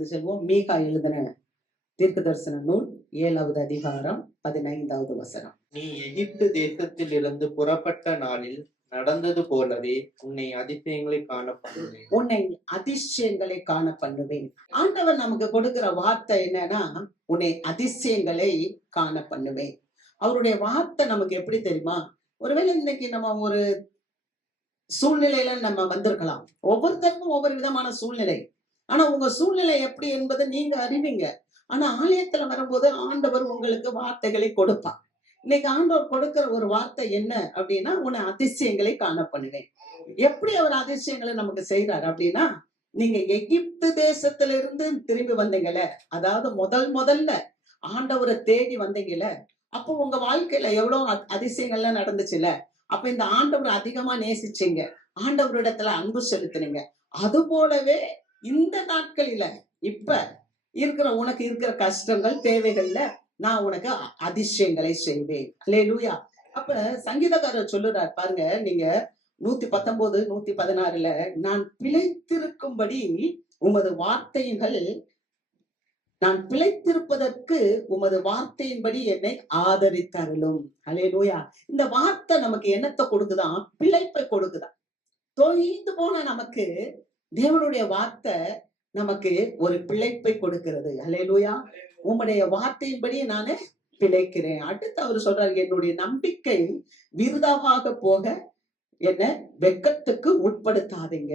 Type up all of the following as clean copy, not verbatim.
கடந்து செல்வோம். மீகா எழுதின தீர்க்க தரிசன நூல் 7வது அதிகாரம் 15வது வசனம். நீ எகிப்து தேசத்தில் இருந்து புறப்பட்ட நாளில் நடந்தது போலவே உன்னை அதிசயங்களை காண பண்ணுவேன். உன்னை அதிசயங்களை காண பண்ணுவேன். ஆண்டவர் நமக்கு கொடுக்கிற வார்த்தை என்னன்னா, உன்னை அதிசயங்களை காண பண்ணுவேன். அவருடைய வார்த்தை நமக்கு எப்படி தெரியுமா? ஒருவேளை இன்னைக்கு நம்ம ஒரு சூழ்நிலையில நம்ம வந்திருக்கலாம். ஒவ்வொருத்தருக்கும் ஒவ்வொரு விதமான சூழ்நிலை. ஆனா உங்க சூழ்நிலை எப்படி என்பதை நீங்க அறிவீங்க. ஆனா ஆலயத்துல வரும்போது ஆண்டவர் உங்களுக்கு வார்த்தைகளை கொடுப்பார். இன்னைக்கு ஆண்டவர் கொடுக்கிற ஒரு வார்த்தை என்ன அப்படின்னா, உன்னை அதிசயங்களை காண பண்ணுவேன். எப்படி அவர் அதிசயங்களை நமக்கு செய்யறாரு அப்படின்னா, நீங்க எகிப்து தேசத்துல இருந்து திரும்பி வந்தீங்கல்ல, அதாவது முதல்ல ஆண்டவரை தேடி வந்தீங்கல்ல, அப்போ உங்க வாழ்க்கையில எவ்வளவு அதிசயங்கள்லாம் நடந்துச்சுல்ல. அப்ப இந்த ஆண்டவர் அதிகமா நேசிச்சீங்க, ஆண்டவரிடத்துல அன்பு செலுத்துனீங்க. அது போலவே இந்த நாட்களில இப்ப உனக்கு இருக்கிற கஷ்டங்கள் தேவைகள்ல நான் உனக்கு அதிசயங்களை செய்வேன். அல்லேலூயா. அப்ப சங்கீதக்காரர் சொல்லுறார் பாருங்க, நீங்க 119 116ல நான் பிழைத்திருக்கும்படி உமது வார்த்தைகள், நான் பிழைத்திருப்பதற்கு உமது வார்த்தையின்படி என்னை ஆதரித்தருளும். அல்லேலூயா. இந்த வார்த்தை நமக்கு என்னத்தை கொடுக்குதான்? பிழைப்பை கொடுக்குதான். தொய்ந்து போன நமக்கு தேவனுடைய வார்த்தை நமக்கு ஒரு பிழைப்பை கொடுக்கிறது. அல்லேலூயா. உம்முடைய வார்த்தையின்படி நானு பிழைக்கிறேன். அடுத்து அவர் சொல்றாரு, என்னுடைய நம்பிக்கை விருதாவாக போக என்ன வெட்கத்துக்கு உட்படுத்தாதீங்க.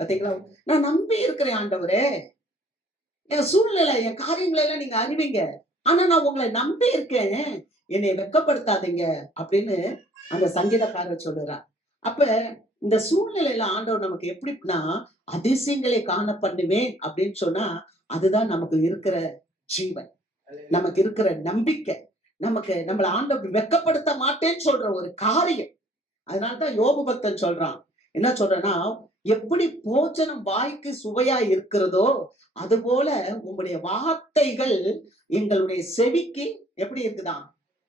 பாத்தீங்களா? நான் நம்பி இருக்கிறேன் ஆண்டவரே. என் சூழ்நிலை, என் காரியங்களை எல்லாம் நீங்க அறிவீங்க. ஆனா நான் உங்களை நம்பி இருக்கேன், என்னை வெட்கப்படுத்தாதீங்க அப்படின்னு அந்த சங்கீதக்காரர் சொல்லுறார். அப்ப இந்த சூழ்நிலையில ஆண்டவர் நமக்கு எப்படின்னா அதிசயங்களை காண பண்ணுவேன் அப்படின்னு சொன்னா, அதுதான் நமக்கு இருக்கிற ஜீவன், நமக்கு இருக்கிற நம்பிக்கை, நமக்கு நம்மள ஆண்டவர் வெட்கப்படுத்த மாட்டேன்னு சொல்ற ஒரு காரியம். அதனாலதான் யோபு பக்தன் சொல்றான், என்ன சொல்றேன்னா, எப்படி போஜனம் வாய்க்கு சுவையா இருக்கிறதோ அது போல உங்களுடைய வார்த்தைகள் எங்களுடைய செவிக்கு எப்படி இருக்குதான்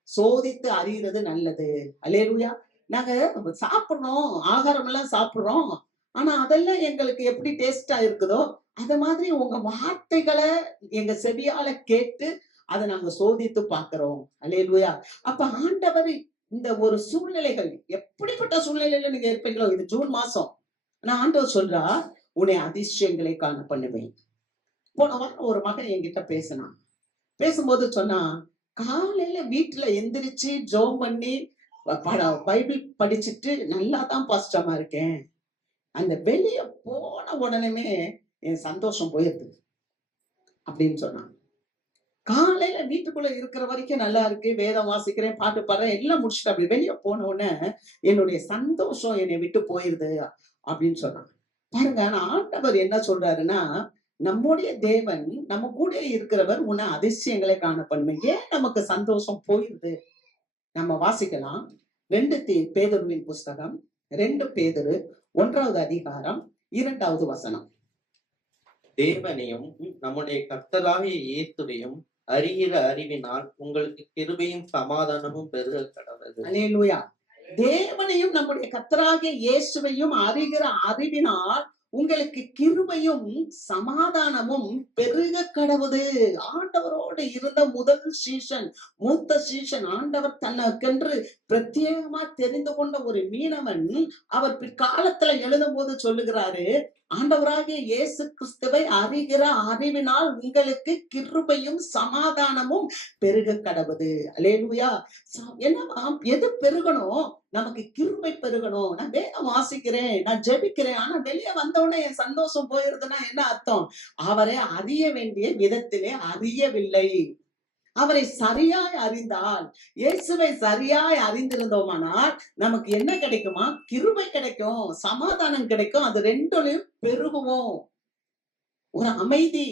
சோதித்து அறிகிறது நல்லது. அல்லேலூயா. நாங்க சாப்பிடுறோம், ஆகாரம் எல்லாம் சாப்பிடுறோம், ஆனா அதெல்லாம் எங்களுக்கு எப்படி டேஸ்டா இருக்குதோ அத மாதிரி உங்க வார்த்தைகளை எங்க செவியால கேட்டு அதை நாங்க சோதித்து பாக்குறோம். அல்லேலூயா. அப்ப ஆண்டவர் இந்த ஒரு சூழ்நிலைகள், எப்படிப்பட்ட சூழ்நிலையில நீங்க இருப்பீங்களோ, இது ஜூன் மாசம், ஆனா ஆண்டவர் சொல்றா, உன்னை அதிசயங்களை காண பண்ணுவேன். போன வாரம் ஒரு மகன் என்கிட்ட பேசினான். பேசும்போது சொன்னா, காலையில வீட்டுல எந்திரிச்சு ஜெபம் பண்ணி பைபிள் படிச்சுட்டு நல்லா தான் பாஸ்டமா இருக்கேன், அந்த வெளிய போன உடனே என் சந்தோஷம் போயிடுது அப்படின்னு சொன்னான். காலையில வீட்டுக்குள்ள இருக்கிற வரைக்கும் நல்லா இருக்கு, வேதம் வாசிக்கிறேன், பாட்டு பாடுறேன், எல்லாம் முடிச்சுட்டு அப்படி வெளியே போன உடனே என்னுடைய சந்தோஷம் என்னை விட்டு போயிருது அப்படின்னு சொன்னான். பாருங்க, ஆனா ஆண்டவர் என்ன சொல்றாருன்னா, நம்முடைய தேவன் நம்ம கூட இருக்கிறவர் உன்னை அதிசயங்களை காண பண்ணுவேன். ஏன் நமக்கு சந்தோஷம் போயிருது? நம்ம வாசிக்கலாம். 2 பேதுருவின் புஸ்தகம் 2 பேதுரு 1வது அதிகாரம் 2வது வசனம். தேவனையும் நம்முடைய கர்த்தராகிய இயேசுவையும் அறிகிற அறிவினால் உங்களுக்கு கிருபையும் சமாதானமும் பெருக கடவுது. அல்லேலூயா. தேவனையும் நம்முடைய கர்த்தராகிய இயேசுவையும் அறிகிற அறிவினால் உங்களுக்கு கிருபையும் சமாதானமும் பெருக கடவுது. ஆண்டவரோடு இருந்த முதல் சீசன், மூத்த சீசன், ஆண்டவர் தனக்கென்று பிரத்யேகமா தெரிந்து கொண்ட ஒரு மீனவன், அவர் பிற்காலத்துல எழுதும் போது சொல்லுகிறாரு, ஆண்டவராகிய இயேசு கிறிஸ்துவை அறிகிற அறிவினால் உங்களுக்கு கிருபையும் சமாதானமும் பெருக கடவுது. அல்லேலூயா. என்னவா? எது பெருகணும்? நமக்கு கிருபை பெருகணும். நான் வேதம் வாசிக்கிறேன், நான் ஜெபிக்கிறேன், ஆனா வெளியே வந்தவுடனே என் சந்தோஷம் போயிருதுன்னா என்ன அர்த்தம்? அவரை அறிய வேண்டிய விதத்திலே அறியவில்லை. அவரை சரியாய் அறிந்தால், இயேசுவை சரியாய் அறிந்திருந்தோமானால் நமக்கு என்ன கிடைக்குமா? கிருபை கிடைக்கும், சமாதானம் கிடைக்கும். அது ரெண்டுலயும் பெருகுவோம். ஒரு அமைதி,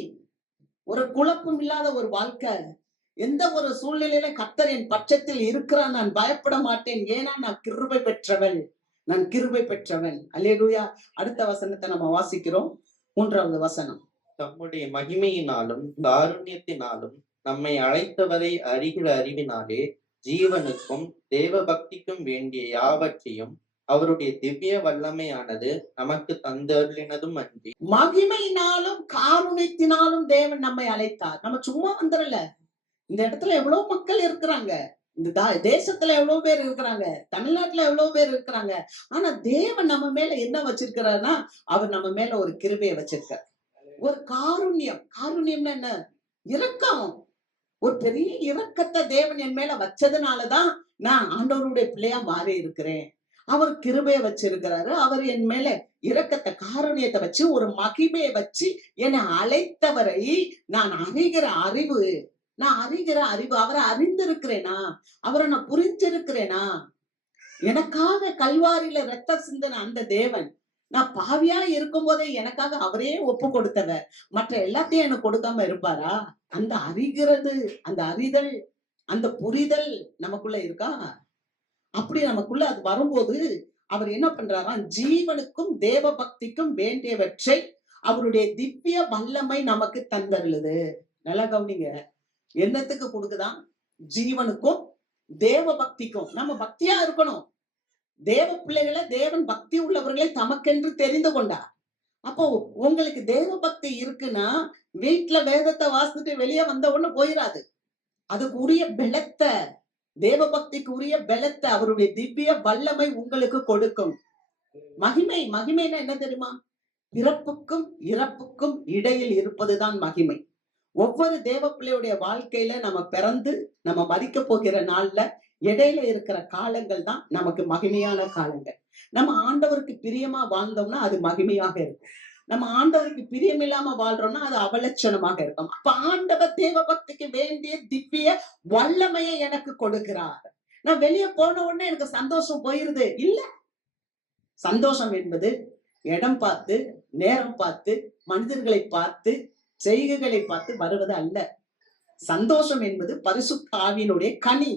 ஒரு குழப்பம் இல்லாத ஒரு வாழ்க்கை. எந்த ஒரு சூழ்நிலையில கர்த்தர் என் பட்சத்தில் இருக்கிறான், நான் பயப்பட மாட்டேன், ஏன்னா நான் கிருபை பெற்றவன், நான் கிருபை பெற்றவன். அல்லேலூயா. அடுத்த வசனத்தை நம்ம வாசிக்கிறோம். 3வது வசனம். தம்முடைய மகிமையினாலும் காருண்யத்தினாலும் நம்மை அழைத்தவரை அறிகிற அறிவினாலே ஜீவனுக்கும் தேவ பக்திக்கும் வேண்டிய யாவற்றையும் அவருடைய திவ்ய வல்லமையானது நமக்கு தந்தருளினதும் அன்றி மகிமையினாலும் காருண்யத்தினாலும் தேவன் நம்மை அழைத்தார். நம்ம சும்மா வந்துடல. இந்த இடத்துல எவ்வளவு மக்கள் இருக்கிறாங்க, இந்த தேசத்துல எவ்வளவு பேர் இருக்கிறாங்க, தமிழ்நாட்டுல எவ்வளவு பேர் இருக்கிறாங்க. ஆனா தேவன் நம்ம மேல என்ன வச்சிருக்கிறாருன்னா, அவர் நம்ம மேல ஒரு கிருபையை வச்சிருக்கார். ஒரு காருண்யம். காருண்யம்னா என்ன? இரக்கம். ஒரு பெரிய இரக்கத்தை தேவன் என் மேல வச்சதுனாலதான் நான் ஆண்டவருடைய பிள்ளையா மாறி இருக்கிறேன். அவர் கிருபையை வச்சிருக்கிறாரு. அவர் என் மேல இரக்கத்தை, காருண்யத்தை வச்சு, ஒரு மகிமையை வச்சு என்னை அழைத்தவரை நான் அறிகிற அறிவு அவரை அறிந்திருக்கிறேனா, அவரை நான் புரிஞ்சிருக்கிறேனா? எனக்காக கல்வாரியில ரத்த சிந்தன அந்த தேவன், நான் பாவியா இருக்கும் போதே எனக்காக அவரே ஒப்பு கொடுத்தவர் மற்ற எல்லாத்தையும் எனக்கு கொடுக்காம இருப்பாரா? அந்த அறிகிறது, அந்த அறிதல், அந்த புரிதல் நமக்குள்ள இருக்கா? அப்படி நமக்குள்ள அது வரும்போது அவர் என்ன பண்றாராம், ஜீவனுக்கும் தேவ பக்திக்கும் வேண்டியவற்றை அவருடைய திவ்ய வல்லமை நமக்கு தந்தருளுது. நல்லா கவனிங்க. என்னத்துக்கு கொடுக்குதான்? ஜீவனுக்கும் தேவ பக்திக்கும். நம்ம பக்தியா இருக்கணும். தேவ பிள்ளைகளை, தேவன் பக்தி உள்ளவர்களை தமக்கென்று தெரிந்து கொண்டார். அப்போ உங்களுக்கு தேவ பக்தி இருக்குன்னா வீட்டுல வேதத்தை வாசித்துட்டு வெளியே வந்த உடனே போயிடாது. அதுக்கு உரிய பலத்தை, தேவ பக்திக்கு உரிய பலத்தை அவருடைய திவ்ய வல்லமை உங்களுக்கு கொடுக்கும். மகிமைன்னா என்ன தெரியுமா? பிறப்புக்கும் இறப்புக்கும் இடையில் இருப்பதுதான் மகிமை. ஒவ்வொரு தேவ பிள்ளையுடைய வாழ்க்கையில நம்ம பிறந்து நம்ம மரிக்க போகிற நாள்ல இடையில இருக்கிற காலங்கள் தான் நமக்கு மகிமையான காலங்கள். நம்ம ஆண்டவருக்கு பிரியமா வாழ்ந்தோம்னா அது மகிமையாக இருக்கும். நம்ம ஆண்டவருக்கு பிரியம் இல்லாம வாழ்றோம்னா அது அவலட்சணமாக இருக்கும். அப்ப ஆண்டவர் தேவ பக்திக்கு வேண்டிய திவ்ய வல்லமையை எனக்கு கொடுக்கிறார். நான் வெளியே போன உடனே எனக்கு சந்தோஷம் போயிருது இல்ல. சந்தோஷம் என்பது இடம் பார்த்து, நேரம் பார்த்து, மனிதர்களை பார்த்து, செய்கைகளை பார்த்து வருவது அல்ல. சந்தோஷம் என்பது பரிசுத்த ஆவியினுடைய கனி.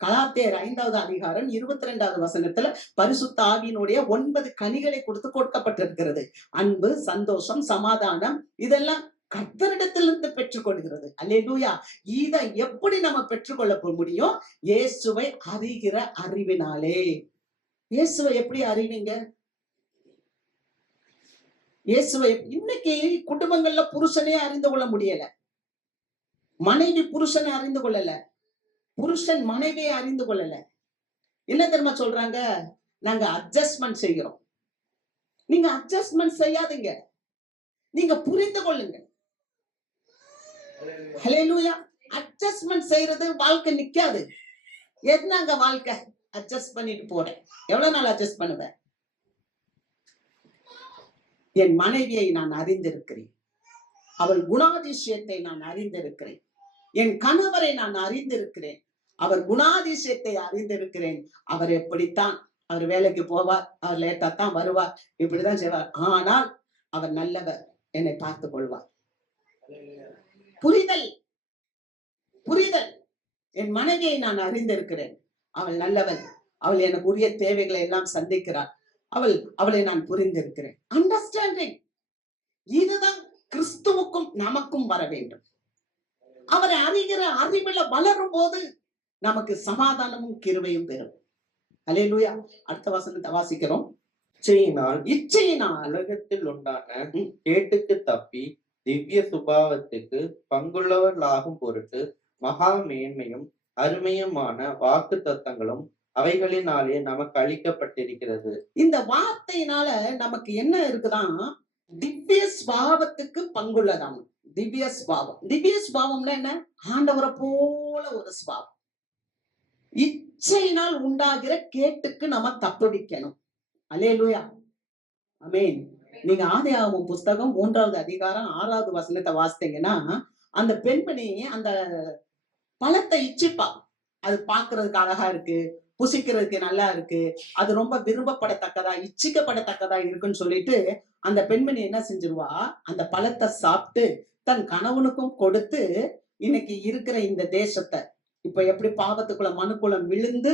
கலாத்தியர் 5வது அதிகாரம் 22வது வசனத்துல பரிசுத்த ஆவியினுடைய 9 கனிகளை கொடுக்கப்பட்டிருக்கிறது. அன்பு, சந்தோஷம், சமாதானம், இதெல்லாம் கர்த்தரிடத்திலிருந்து பெற்றுக்கொள்கிறது. அல்லேலூயா. இதை எப்படி நம்ம பெற்றுக்கொள்ள முடியும்? இயேசுவை அறிகிற அறிவினாலே. இயேசுவை எப்படி அறிவீங்க? இயேசுவை இன்னைக்கு குடும்பங்கள்ல புருஷனே அறிந்து கொள்ள முடியல, மனைவி புருஷனை அறிந்து கொள்ளல, புருஷன் மனைவியை அறிந்து கொள்ளல. என்ன தெரியுமா சொல்றாங்க? நாங்க அட்ஜஸ்ட்மெண்ட் செய்கிறோம். நீங்க அட்ஜஸ்ட்மெண்ட் செய்யாதீங்க, நீங்க புரிந்து கொள்ளுங்க. ஹல்லேலூயா. அட்ஜஸ்ட்மெண்ட் செய்யறது வாழ்க்கை நிக்காது. என்னங்க வாழ்க்கை? அட்ஜஸ்ட் பண்ணிட்டு போறேன். எவ்வளவு நாள் அட்ஜஸ்ட் பண்ணுவேன்? என் மனைவியை நான் அறிந்திருக்கிறேன், அவள் குணாதிசயத்தை நான் அறிந்திருக்கிறேன், என் கணவரை நான் அறிந்திருக்கிறேன், அவர் குணாதிசயத்தை அறிந்திருக்கிறேன். அவர் எப்படித்தான், அவர் வேலைக்கு போவார், அவர் லேட்டா தான் வருவார், இப்படிதான் செய்வார். ஆனால் அவர் நல்லவர், என்னை பார்த்துக் கொள்வார். புரிதல். என் மனைவியை நான் அறிந்திருக்கிறேன், அவள் நல்லவள், அவள் எனக்கு உரிய தேவைகளை எல்லாம் சந்திக்கிறாள், அவளை நான் புரிந்திருக்கிறேன். அண்டர்ஸ்டாண்டிங். இதுதான் கிறிஸ்துவுக்கும் நமக்கும் வர வேண்டும். அவரை அறிகிற அறிவுல வளரும் போது நமக்கு சமாதானமும் கிருபையும் பெறும். அல்லேலூயா. அடுத்த வசனத்தை வாசிக்கிறோம். இச்சையினால் உலகத்தில் உண்டான கேட்டுக்கு தப்பி திவ்ய சுபாவத்துக்கு பங்குள்ளவர்களாகும் பொருட்டு மகா மேன்மையும் அருமையுமான வாக்கு தத்தங்களும் அவைகளினாலே நமக்கு அளிக்கப்பட்டிருக்கிறது. இந்த வார்த்தையினால நமக்கு என்ன இருக்குதான்? திவ்ய சுபாவத்துக்கு பங்குள்ளதாம். திவ்ய சுபாவம். திவ்ய சுபாவம்னா என்ன? ஆண்டவரை போல ஒரு சுபாவம். இச்சையினால் உண்டாகிற கேட்டுக்கு நம்ம தப்புவிக்கணும். அல்லேலூயா. ஆமென். நீங்க ஆதியாகமம் புஸ்தகம் 3வது அதிகாரம் 6வது வசனத்தை வாசித்தீங்கன்னா, அந்த பெண்மணி அந்த பழத்தை இச்சிப்பா. அது பாக்குறதுக்கு அழகா இருக்கு, புசிக்கிறதுக்கு நல்லா இருக்கு, அது ரொம்ப விரும்பப்படத்தக்கதா, இச்சிக்கப்படத்தக்கதா இருக்குன்னு சொல்லிட்டு அந்த பெண்மணி என்ன செஞ்சிருவா? அந்த பழத்தை சாப்பிட்டு தன் கணவனுக்கும் கொடுத்து, இன்னைக்கு இருக்கிற இந்த தேசத்தை இப்ப எப்படி பாவத்துக்குள்ள மனுக்குளம் விழுந்து,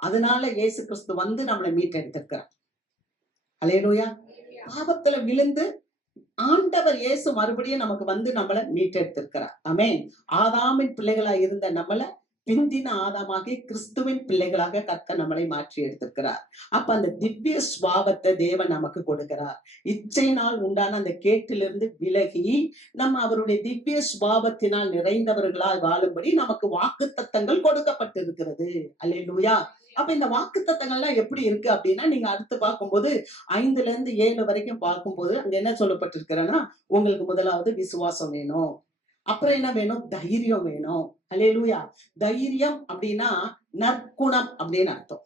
அதனால இயேசு கிறிஸ்து வந்து நம்மளை மீட்டெடுத்திருக்கிறார். அல்லேலூயா. பாவத்துல விழுந்து ஆண்டவர் இயேசு மறுபடியும் நமக்கு வந்து நம்மளை மீட்டெடுத்திருக்கிறார். ஆமென். ஆதாமின் பிள்ளைகளா இருந்த நம்மளை பிந்தின ஆதாமாகி கிறிஸ்துவின் பிள்ளைகளாக கர்த்தர் நம்மளை மாற்றி எடுத்திருக்கிறார். அப்ப அந்த திவ்ய சுபாவத்தை தேவன் நமக்கு கொடுக்கிறார். இச்சையினால் உண்டான அந்த கேட்டிலிருந்து விலகி நம்ம அவருடைய திவ்ய சுபாவத்தினால் நிறைந்தவர்களாய் வாழும்படி நமக்கு வாக்குத்தத்தங்கள் கொடுக்கப்பட்டிருக்கிறது. அல்லேலூயா. அப்ப இந்த வாக்குத்தத்தங்கள்லாம் எப்படி இருக்கு அப்படின்னா, நீங்க அடுத்து பார்க்கும்போது 5-7 வரைக்கும் பார்க்கும்போது அங்க என்ன சொல்லப்பட்டிருக்கிறன்னா, உங்களுக்கு முதலாவது விசுவாசம் வேணும். அப்புறம் என்ன வேணும்? தைரியம் வேணும். அல்லேலூயா. தைரியம் அப்படின்னா நற்குணம் அப்படின்னு அர்த்தம்.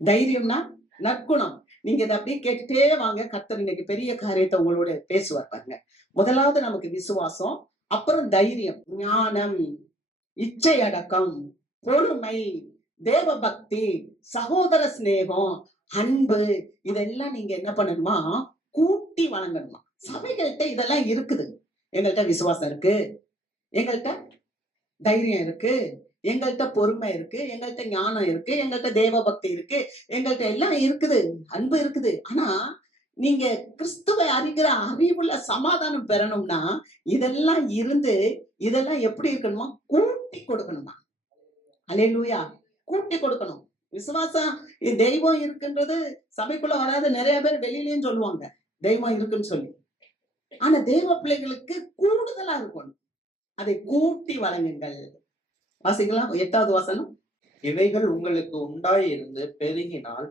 தைரியம்னா நற்குணம். நீங்க இதை அப்படியே கேட்டுட்டே வாங்க. கர்த்தர் இன்னைக்கு பெரிய காரியத்தை உங்களோட பேசுவார் பாருங்க. முதலாவது நமக்கு விசுவாசம், அப்புறம் தைரியம், ஞானம், இச்சை அடக்கம், பொறுமை, தேவ பக்தி, சகோதர சிநேகம், அன்பு, இதெல்லாம் நீங்க என்ன பண்ணணுமா? கூட்டி வழங்கணுமா. சபைகள்கிட்ட இதெல்லாம் இருக்குது. எங்கள்கிட்ட விசுவாசம் இருக்கு, எங்கள்கிட்ட தைரியம் இருக்கு, எங்கள்கிட்ட பொறுமை இருக்கு, எங்கள்கிட்ட ஞானம் இருக்கு, எங்கள்கிட்ட தேவ பக்தி இருக்கு, எங்கள்கிட்ட எல்லாம் இருக்குது, அன்பு இருக்குது. ஆனா நீங்க கிறிஸ்துவை அறிகிற அறிவுள்ள சமாதானம் பெறணும்னா இதெல்லாம் இருந்து இதெல்லாம் எப்படி இருக்கணுமா? கூட்டி கொடுக்கணுமா. அல்லேலூயா. கூட்டி கொடுக்கணும். விசுவாசம் தெய்வம் இருக்குன்றது சபைக்குள்ள வராத நிறைய பேர் வெளியிலயும் சொல்லுவாங்க தெய்வம் இருக்குன்னு சொல்லி. ஆனா தேவ பிள்ளைகளுக்கு கூடுதலா இருக்கணும். அதை கூட்டி வழங்குங்கள். வாசிக்கலாம் 8வது வசனம். இவைகள் உங்களுக்கு உண்டாயிருந்து பெருகினால்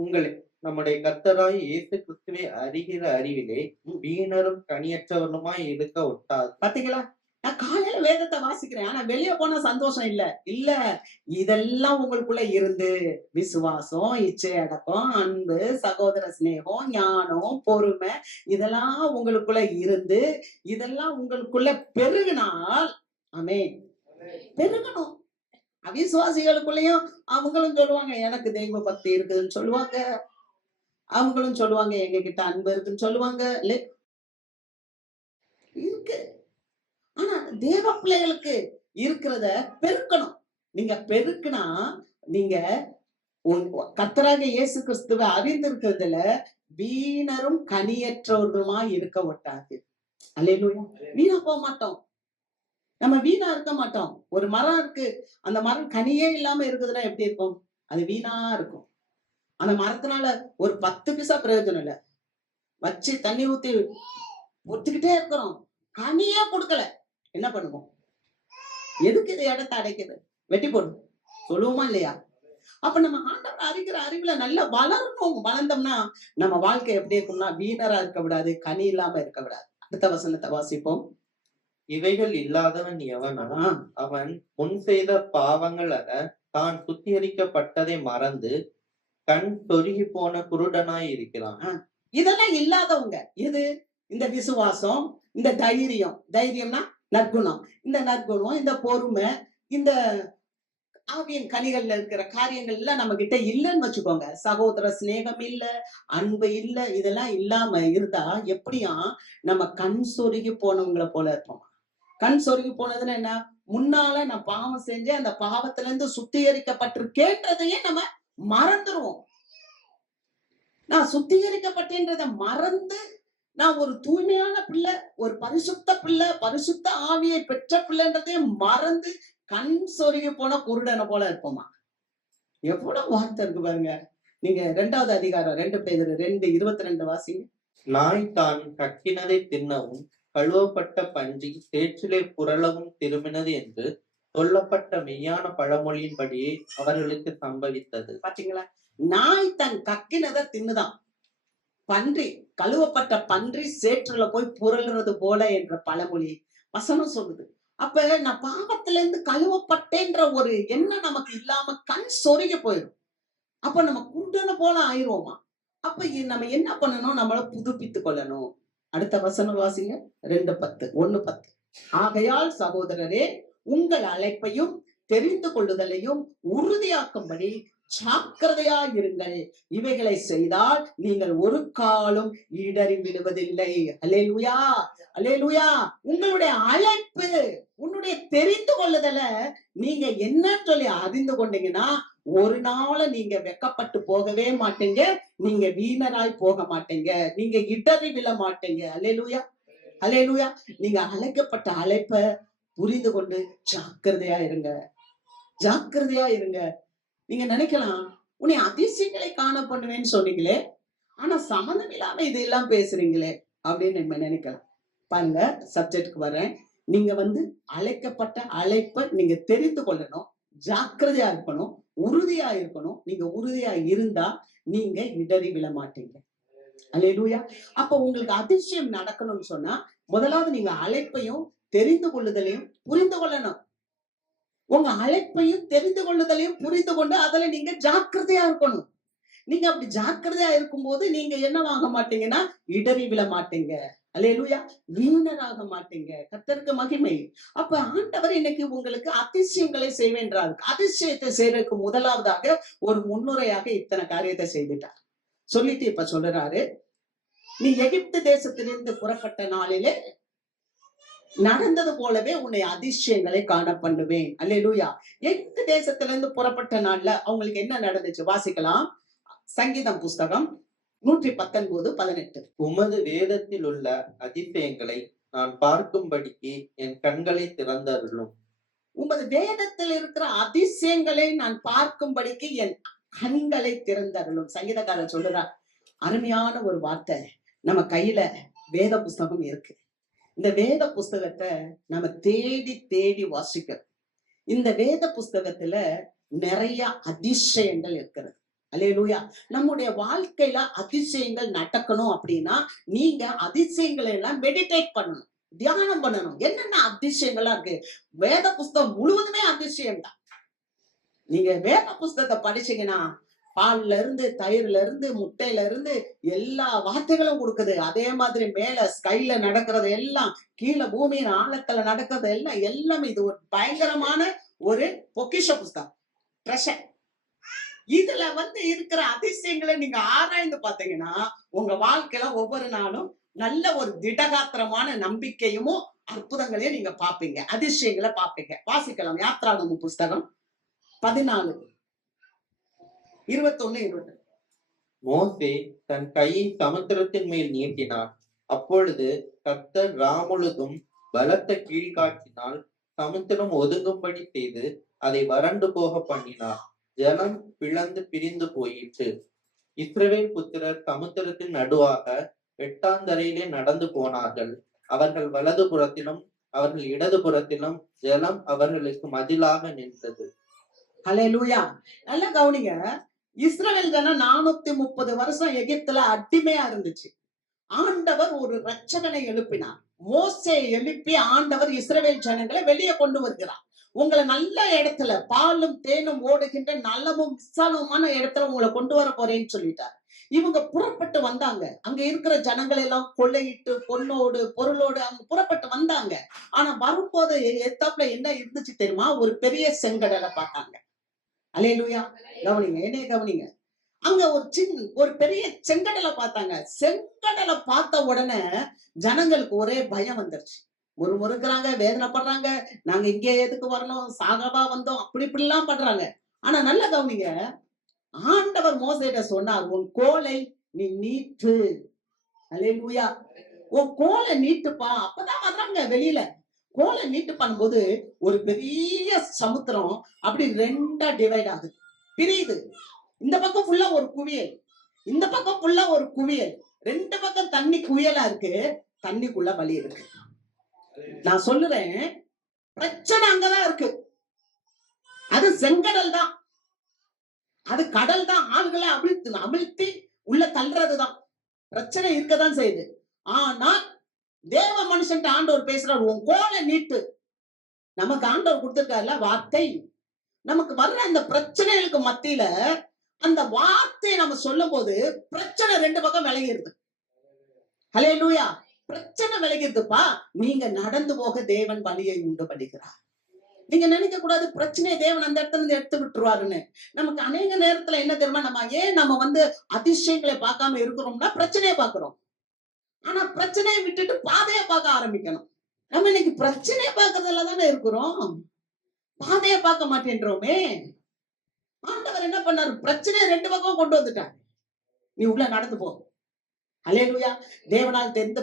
உங்களை நம்முடைய கர்த்தராய் இயேசு கிறிஸ்துவை அறிகிற அறிவிலே வீணரும் கனியற்றவருமாய் இருக்க ஒட்டாது. பாத்தீங்களா? நான் காலையில வேதத்தை வாசிக்கிறேன், ஆனா வெளியே போன சந்தோஷம் இல்ல. இல்ல, இதெல்லாம் உங்களுக்குள்ள இருந்து விசுவாசம், இச்சை அடக்கம், அன்பு, சகோதர சிநேகம், ஞானம், பொறுமை, இதெல்லாம் உங்களுக்குள்ள இருந்து இதெல்லாம் உங்களுக்குள்ள பெருகினால், ஆமென், பெருகணும். அவிசுவாசிகளுக்குள்ளயும் அவங்களும் சொல்லுவாங்க எனக்கு தெய்வ பக்தி இருக்குதுன்னு சொல்லுவாங்க, அவங்களும் சொல்லுவாங்க எங்க கிட்ட அன்பு இருக்குன்னு சொல்லுவாங்க. இருக்கு. ஆனா தேவ பிள்ளைகளுக்கு இருக்கிறத பெருக்கணும். நீங்க பெருக்குனா நீங்க கர்த்தராக இயேசு கிறிஸ்துவை அறிந்திருக்கிறதுல வீணரும் கனியற்றவர்களுமா இருக்க ஒட்டாது. அல்லேலூயா. வீணா போக மாட்டோம். நம்ம வீணா இருக்க மாட்டோம். ஒரு மரம் இருக்கு, அந்த மரம் கனியே இல்லாம இருக்குதுன்னா எப்படி இருக்கும்? அது வீணா இருக்கும். அந்த மரத்தினால ஒரு 10 பைசா பிரயோஜனம் இல்ல. வச்சு தண்ணி ஊத்தி ஒத்துக்கிட்டே இருக்கிறோம், கனியே கொடுக்கல, என்ன பண்ணுவோம்? எதுக்கு இது இடத்தை அடைக்குது? வெட்டி போடும் சொல்லுவோமா இல்லையா? அப்ப நம்ம ஆண்டவர் அறிகிற அறிவுல நல்லா வளரணும். வளர்ந்தோம்னா நம்ம வாழ்க்கை எப்படி இருக்கும்னா வீணரா இருக்க விடாது, கனி இல்லாம இருக்க விடாது. அடுத்த வசனத்தை வாசிப்போம். இவைகள் இல்லாதவன் எவனோ அவன் முன் செய்த பாவங்கள் அற தான் சுத்திகரிக்கப்பட்டதை மறந்து கண் சொருகி போன குருடனாய் இருக்கிறான். இதெல்லாம் இல்லாதவங்க. இது இந்த விசுவாசம், இந்த தைரியம், தைரியம்னா நற்குணம், இந்த நற்குணம், இந்த பொறுமை, இந்த ஆவியின் கனிகள்ல இருக்கிற காரியங்கள் எல்லாம் நம்ம கிட்ட இல்லைன்னு வச்சுக்கோங்க. சகோதர சிநேகம் இல்ல, அன்பு இல்ல, இதெல்லாம் இல்லாம இருந்தா எப்படியா நம்ம கண் சொருகி போனவங்களை போல இருப்போம். கண் சொருகி போனதுன்னா என்ன? முன்னால நான் பாவம் செஞ்சேன், அந்த பாவத்துல இருந்து சுத்திகரிக்கப்பட்டிருக்கேன்றதையே நம்ம மறந்துருவோம். நான் சுத்திகரிக்கப்பட்டேன்றதை மறந்து நான் ஒரு தூய்மையான பிள்ளை, ஒரு பரிசுத்த பிள்ளை, பரிசுத்த ஆவியை பெற்ற பிள்ளைன்றதையே மறந்து கண் சொருகி போன குருடனை போல இருப்போமா? எவ்வளவு வார்த்தை இருக்கு பாருங்க. நீங்க 2வது அதிகாரம் 2 பேதுரு 2:22 வாசிங்க. நாய் தான் கக்கினதை தின்னவும் கழுவப்பட்ட பன்றி சேற்றிலே புரளவும் திரும்பினது என்று சொல்லப்பட்ட மெய்யான பழமொழியின்படியே அவர்களுக்கு சம்பவித்தது. பாத்தீங்களா? நாய் தன் கக்கினதை தின்னுதான், பன்றி கழுவப்பட்ட பன்றி சேற்றுல போய் புரளுறது போல என்ற பழமொழி வசனம் சொல்லுது. அப்ப நான் பாவத்துல இருந்து கழுவப்பட்டேன்ற ஒரு எண்ணம் நமக்கு இல்லாம கண் சொருகி போயிடும். அப்ப நம்ம குருடனை போல ஆயிடுவோமா? அப்ப நம்ம என்ன பண்ணணும்? நம்மள புதுப்பித்துக் கொள்ளணும். அடுத்த வசனம் வாசிங்க. 1:10. ஆகையால் சகோதரரே, உங்கள் அழைப்பையும் தெரிந்து கொள்ளுதலையும் உறுதியாக்கும்படி ஜாக்கிரதையா இருங்கள். இவைகளை செய்தால் நீங்கள் ஒரு காலம் இடறி விடுவதில்லை. அல்லேலூயா, அல்லேலூயா. உங்களுடைய அழைப்பு, உன்னுடைய தெரிந்து கொள்ளுதல நீங்க என்னன்னு சொல்லி அறிந்து கொண்டீங்கன்னா ஒரு நாள் நீங்க வெக்கப்பட்டு போகவே மாட்டீங்க, நீங்க வீணராய் போக மாட்டீங்க, நீங்க இடறி விழ மாட்டீங்க. அல்லேலூயா, அல்லேலூயா. நீங்க அழைக்கப்பட்ட அழைப்ப புரிந்து கொண்டு ஜாக்கிரதையா இருங்க. ஜாக்கிரதையா இருங்க. நீங்க நினைக்கலாம், உன்னை அதிசயங்களை காண பண்ணுவேன்னு சொன்னீங்களே, ஆனா சம்மந்தம் இல்லாம இதெல்லாம் பேசுறீங்களே அப்படின்னு நம்ம நினைக்கலாம். பாருங்க, சப்ஜெக்ட்க்கு வரேன். நீங்க அழைக்கப்பட்ட அழைப்ப நீங்க தெரிந்து கொள்ளணும். ஜாக்கிரதையா இருக்கணும். உறுதியா இருக்கணும். நீங்க உறுதியா இருந்தா நீங்க இடறி விழ மாட்டீங்க. அல்லேலூயா. அப்ப உங்களுக்கு அதிசயம் நடக்கணும்னு சொன்னா, முதலாவது நீங்க அழைப்பையும் தெரிந்து கொள்ளுதலையும் புரிந்து கொள்ளணும். உங்க அழைப்பையும் தெரிந்து கொள்ளுதலையும் புரிந்து கொண்டு அதுல நீங்க ஜாக்கிரதையா இருக்கணும். நீங்க அப்படி ஜாக்கிரதையா இருக்கும்போது நீங்க என்னவாக மாட்டீங்கன்னா, இடறி விழ மாட்டீங்க. அல்லேலூயா. வீணராக மாட்டீங்க. கர்த்தருக்கு மகிமை. அப்ப ஆண்டவர் இன்னைக்கு உங்களுக்கு அதிசயங்களை செய்வேன்றாரு. அதிசயத்தை செய்யறதுக்கு முதலாவதாக ஒரு முன்னுரையாக இத்தனை காரியத்தை செய்துட்டார். சொல்லிட்டு இப்ப சொல்றாரு, நீ எகிப்து தேசத்திலிருந்து புறப்பட்ட நாளிலே நடந்தது போலவே உன்னை அதிசயங்களை காண பண்ணுவேன். அல்லேலூயா. எகிப்து தேசத்திலிருந்து புறப்பட்ட நாள்ல அவங்களுக்கு என்ன நடந்துச்சு வாசிக்கலாம். சங்கீதம் புஸ்தகம் 119:18. உமது வேதத்தில் உள்ள அதிசயங்களை நான் பார்க்கும்படிக்கு என் கண்களை திறந்தருளும். உமது வேதத்தில் இருக்கிற அதிசயங்களை நான் பார்க்கும்படிக்கு என் கண்களை திறந்தருளும். சங்கீதக்காரர் சொல்றார், அருமையான ஒரு வார்த்தை. நம்ம கையில வேத புஸ்தகம் இருக்கு. இந்த வேத புஸ்தகத்தை நம்ம தேடி தேடி வாசிக்கணும். இந்த வேத புஸ்தகத்துல நிறைய அதிசயங்கள் இருக்கிறது. அல்லேலூயா. நம்முடைய வாழ்க்கையில அதிசயங்கள் நடக்கணும் அப்படின்னா நீங்க அதிசயங்களை எல்லாம் மெடிடேட் பண்ணணும், தியானம் பண்ணணும். என்னென்ன அதிசயங்களா இருக்கு? வேத புஸ்தகம் முழுவதுமே அதிசயம் தான். நீங்க வேத புஸ்தகத்தை படிச்சீங்கன்னா பால்ல இருந்து, தயிர்ல இருந்து, முட்டையில இருந்து எல்லா வார்த்தைகளும் கொடுக்குது. அதே மாதிரி மேல ஸ்கைல நடக்கிறது எல்லாம், கீழே பூமியின் ஆழத்துல நடக்கிறது எல்லாம், எல்லாமே இது ஒரு பயங்கரமான ஒரு பொக்கிஷ புஸ்தகம், ட்ரெஷர். இதுல இருக்கிற அதிசயங்களை நீங்க ஆராய்ந்து பாத்தீங்கன்னா உங்க வாழ்க்கையில ஒவ்வொரு நாளும் நல்ல ஒரு திடகாத்திரமான நம்பிக்கையும் அற்புதங்களையும் நீங்க பாப்பீங்க, அதிசயங்களை பாப்பீங்க. வாசிக்கலாம் யாத்ராகமம் புஸ்தகம் 14:21-22. மோசே தன் கையை சமுத்திரத்தின் மேல் நீட்டினார். அப்பொழுது கர்த்தர் ராமுழுதும் பலத்த கீழ்காற்றினால் சமுத்திரம் ஒதுங்கும்படி செய்து அதை வறண்டு போக பண்ணினார். ஜலம் பிளந்து பிரிந்து போயிற்று. இஸ்ரவேல் புத்திரர் சமுத்திரத்தின் நடுவாக வெட்டாந்தரையிலே நடந்து போனார்கள். அவர்கள் வலது புறத்திலும் அவர்கள் இடது புறத்திலும் ஜலம் அவர்களுக்கு மதிலாக நின்றது. ஹல்லேலூயா. நல்லா கவனிங்க. இஸ்ரவேல் ஜனம் 430 வருஷம் எகிப்துல அடிமையா இருந்துச்சு. ஆண்டவர் ஒரு ரட்சகனை எழுப்பினார். மோசே எழுப்பி ஆண்டவர் இஸ்ரவேல் ஜனங்களை வெளியே கொண்டு வருகிறார். உங்களை நல்ல இடத்துல, பாலும் தேனும் ஓடுகின்ற நலமும் விசாலமான இடத்துல உங்களை கொண்டு வர போறேன்னு சொல்லிட்டார். இவங்க புறப்பட்டு வந்தாங்க. அங்க இருக்கிற ஜனங்கள் எல்லாம் கொள்ளையிட்டு பொண்ணோடு பொருளோடு அவங்க புறப்பட்டு வந்தாங்க. ஆனா வரும்போது எத்தாப்புல என்ன இருந்துச்சு தெரியுமா? ஒரு பெரிய செங்கடலை பார்த்தாங்க. அல்லேலூயா. கவனிங்க, என்னைய கவனிங்க. அங்க ஒரு பெரிய செங்கடலை பார்த்தாங்க. செங்கடலை பார்த்த உடனே ஜனங்களுக்கு ஒரே பயம் வந்துருச்சு. முறுமுறுக்கிறாங்க, வேதனைப்படுறாங்க. நாங்க இங்கே எதுக்கு வரணும், சாகவா வந்தோம், அப்படி இப்படி எல்லாம் பண்றாங்க. ஆனா நல்ல கவனிங்க, ஆண்டவர் மோசேட்ட சொன்னார், உன் கோலை நீ நீட்டு. அல்லேலூயா. உன் கோலை நீட்டுப்பா. அப்பதான் வர்றாங்க வெளியில. கோலை நீட்டு பண்ணும்போது ஒரு பெரிய சமுத்திரம் அப்படி 2ஆ டிவைட் ஆகுது, பிரியுது. இந்த பக்கம் ஃபுல்லா ஒரு குவியல், இந்த பக்கம் ஃபுல்லா ஒரு குவியல். 2 பக்கம் தண்ணி குவியலா இருக்கு, தண்ணிக்குள்ள வழி இருக்கு. நான் சொல்லுறேன், பிரச்சனை அங்கதான் இருக்கு. அது செங்கடல் தான், அது கடல் தான். ஆள்களை அமிழ்த்தி உள்ள தள்ளுறதுதான். பிரச்சனை இருக்கதான் செய்யுது. ஆனா தேவ மனுஷன் ஆண்டவர் பேசுறாரு, உன் கோலை நீட்டு. நமக்கு ஆண்டவர் கொடுத்திருக்காருல வார்த்தை. நமக்கு வர்ற அந்த பிரச்சனைகளுக்கு மத்தியில அந்த வார்த்தையை நம்ம சொல்லும் போது பிரச்சனை 2 பக்கம் விலகிருது. ஹல்லேலூயா. பிரச்சனை விலகிருதுப்பா. நீங்க நடந்து போக தேவன் வழியை உண்டு பண்ணுகிறார். நீங்க நினைக்க கூடாது பிரச்சனையை தேவன் அந்த இடத்துல இருந்து எடுத்து விட்டுருவாருன்னு. நமக்கு அநேக நேரத்துல என்ன தெரியுமா, நம்ம அதிசயங்களை பார்க்காம இருக்கிறோம்னா பிரச்சனையை பார்க்கிறோம். ஆனா பிரச்சனையை விட்டுட்டு பாதையை பார்க்க ஆரம்பிக்கணும். நம்ம இன்னைக்கு பிரச்சனையை பார்க்கறதுல தானே இருக்கிறோம், பாதையை பார்க்க மாட்டேன்றோமே. ஆண்டவர் என்ன பண்ணாரு? பிரச்சனையை 2 பக்கம் கொண்டு வந்துட்டார். நீ உள்ள நடந்து போ. அல்லேலூயா. தேவனால் தெரிந்து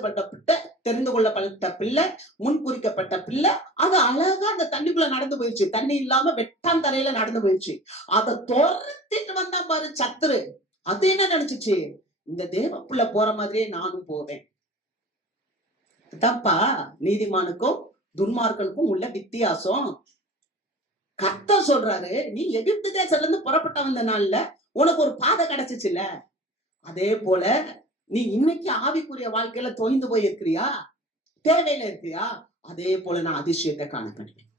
கொள்ளப்பட்ட பிள்ளை, முன்குறிக்கப்பட்ட பிள்ளை, அது அழகா அந்த தண்ணிக்குள்ள நடந்து போயிடுச்சு. தண்ணி இல்லாம வெட்டான் தரையில நடந்து போயிடுச்சு. அதை துரத்திட்டு வந்தா பாரு சத்துரு. அது என்ன நினைச்சுச்சு, இந்த தேவ பிள்ளை போற மாதிரியே நானும் போவேன். தப்பா நீதிமானுக்கும் துன்மார்க்கனுக்கும் உள்ள வித்தியாசம். கர்த்தர் சொல்றாரு, நீ எகிப்து தேசத்துல இருந்து புறப்பட்ட வந்த நாள்ல உனக்கு ஒரு பாதை கிடைச்சிச்சுல்ல, அதே போல நீ இன்னைக்கு ஆவிக்குரிய வாழ்க்கையில தொய்ந்து போய் இருக்கிறியா, தேவையில இருக்கிறியா, அதே போல நான் அதிசயத்தை காணப்படுவேன்.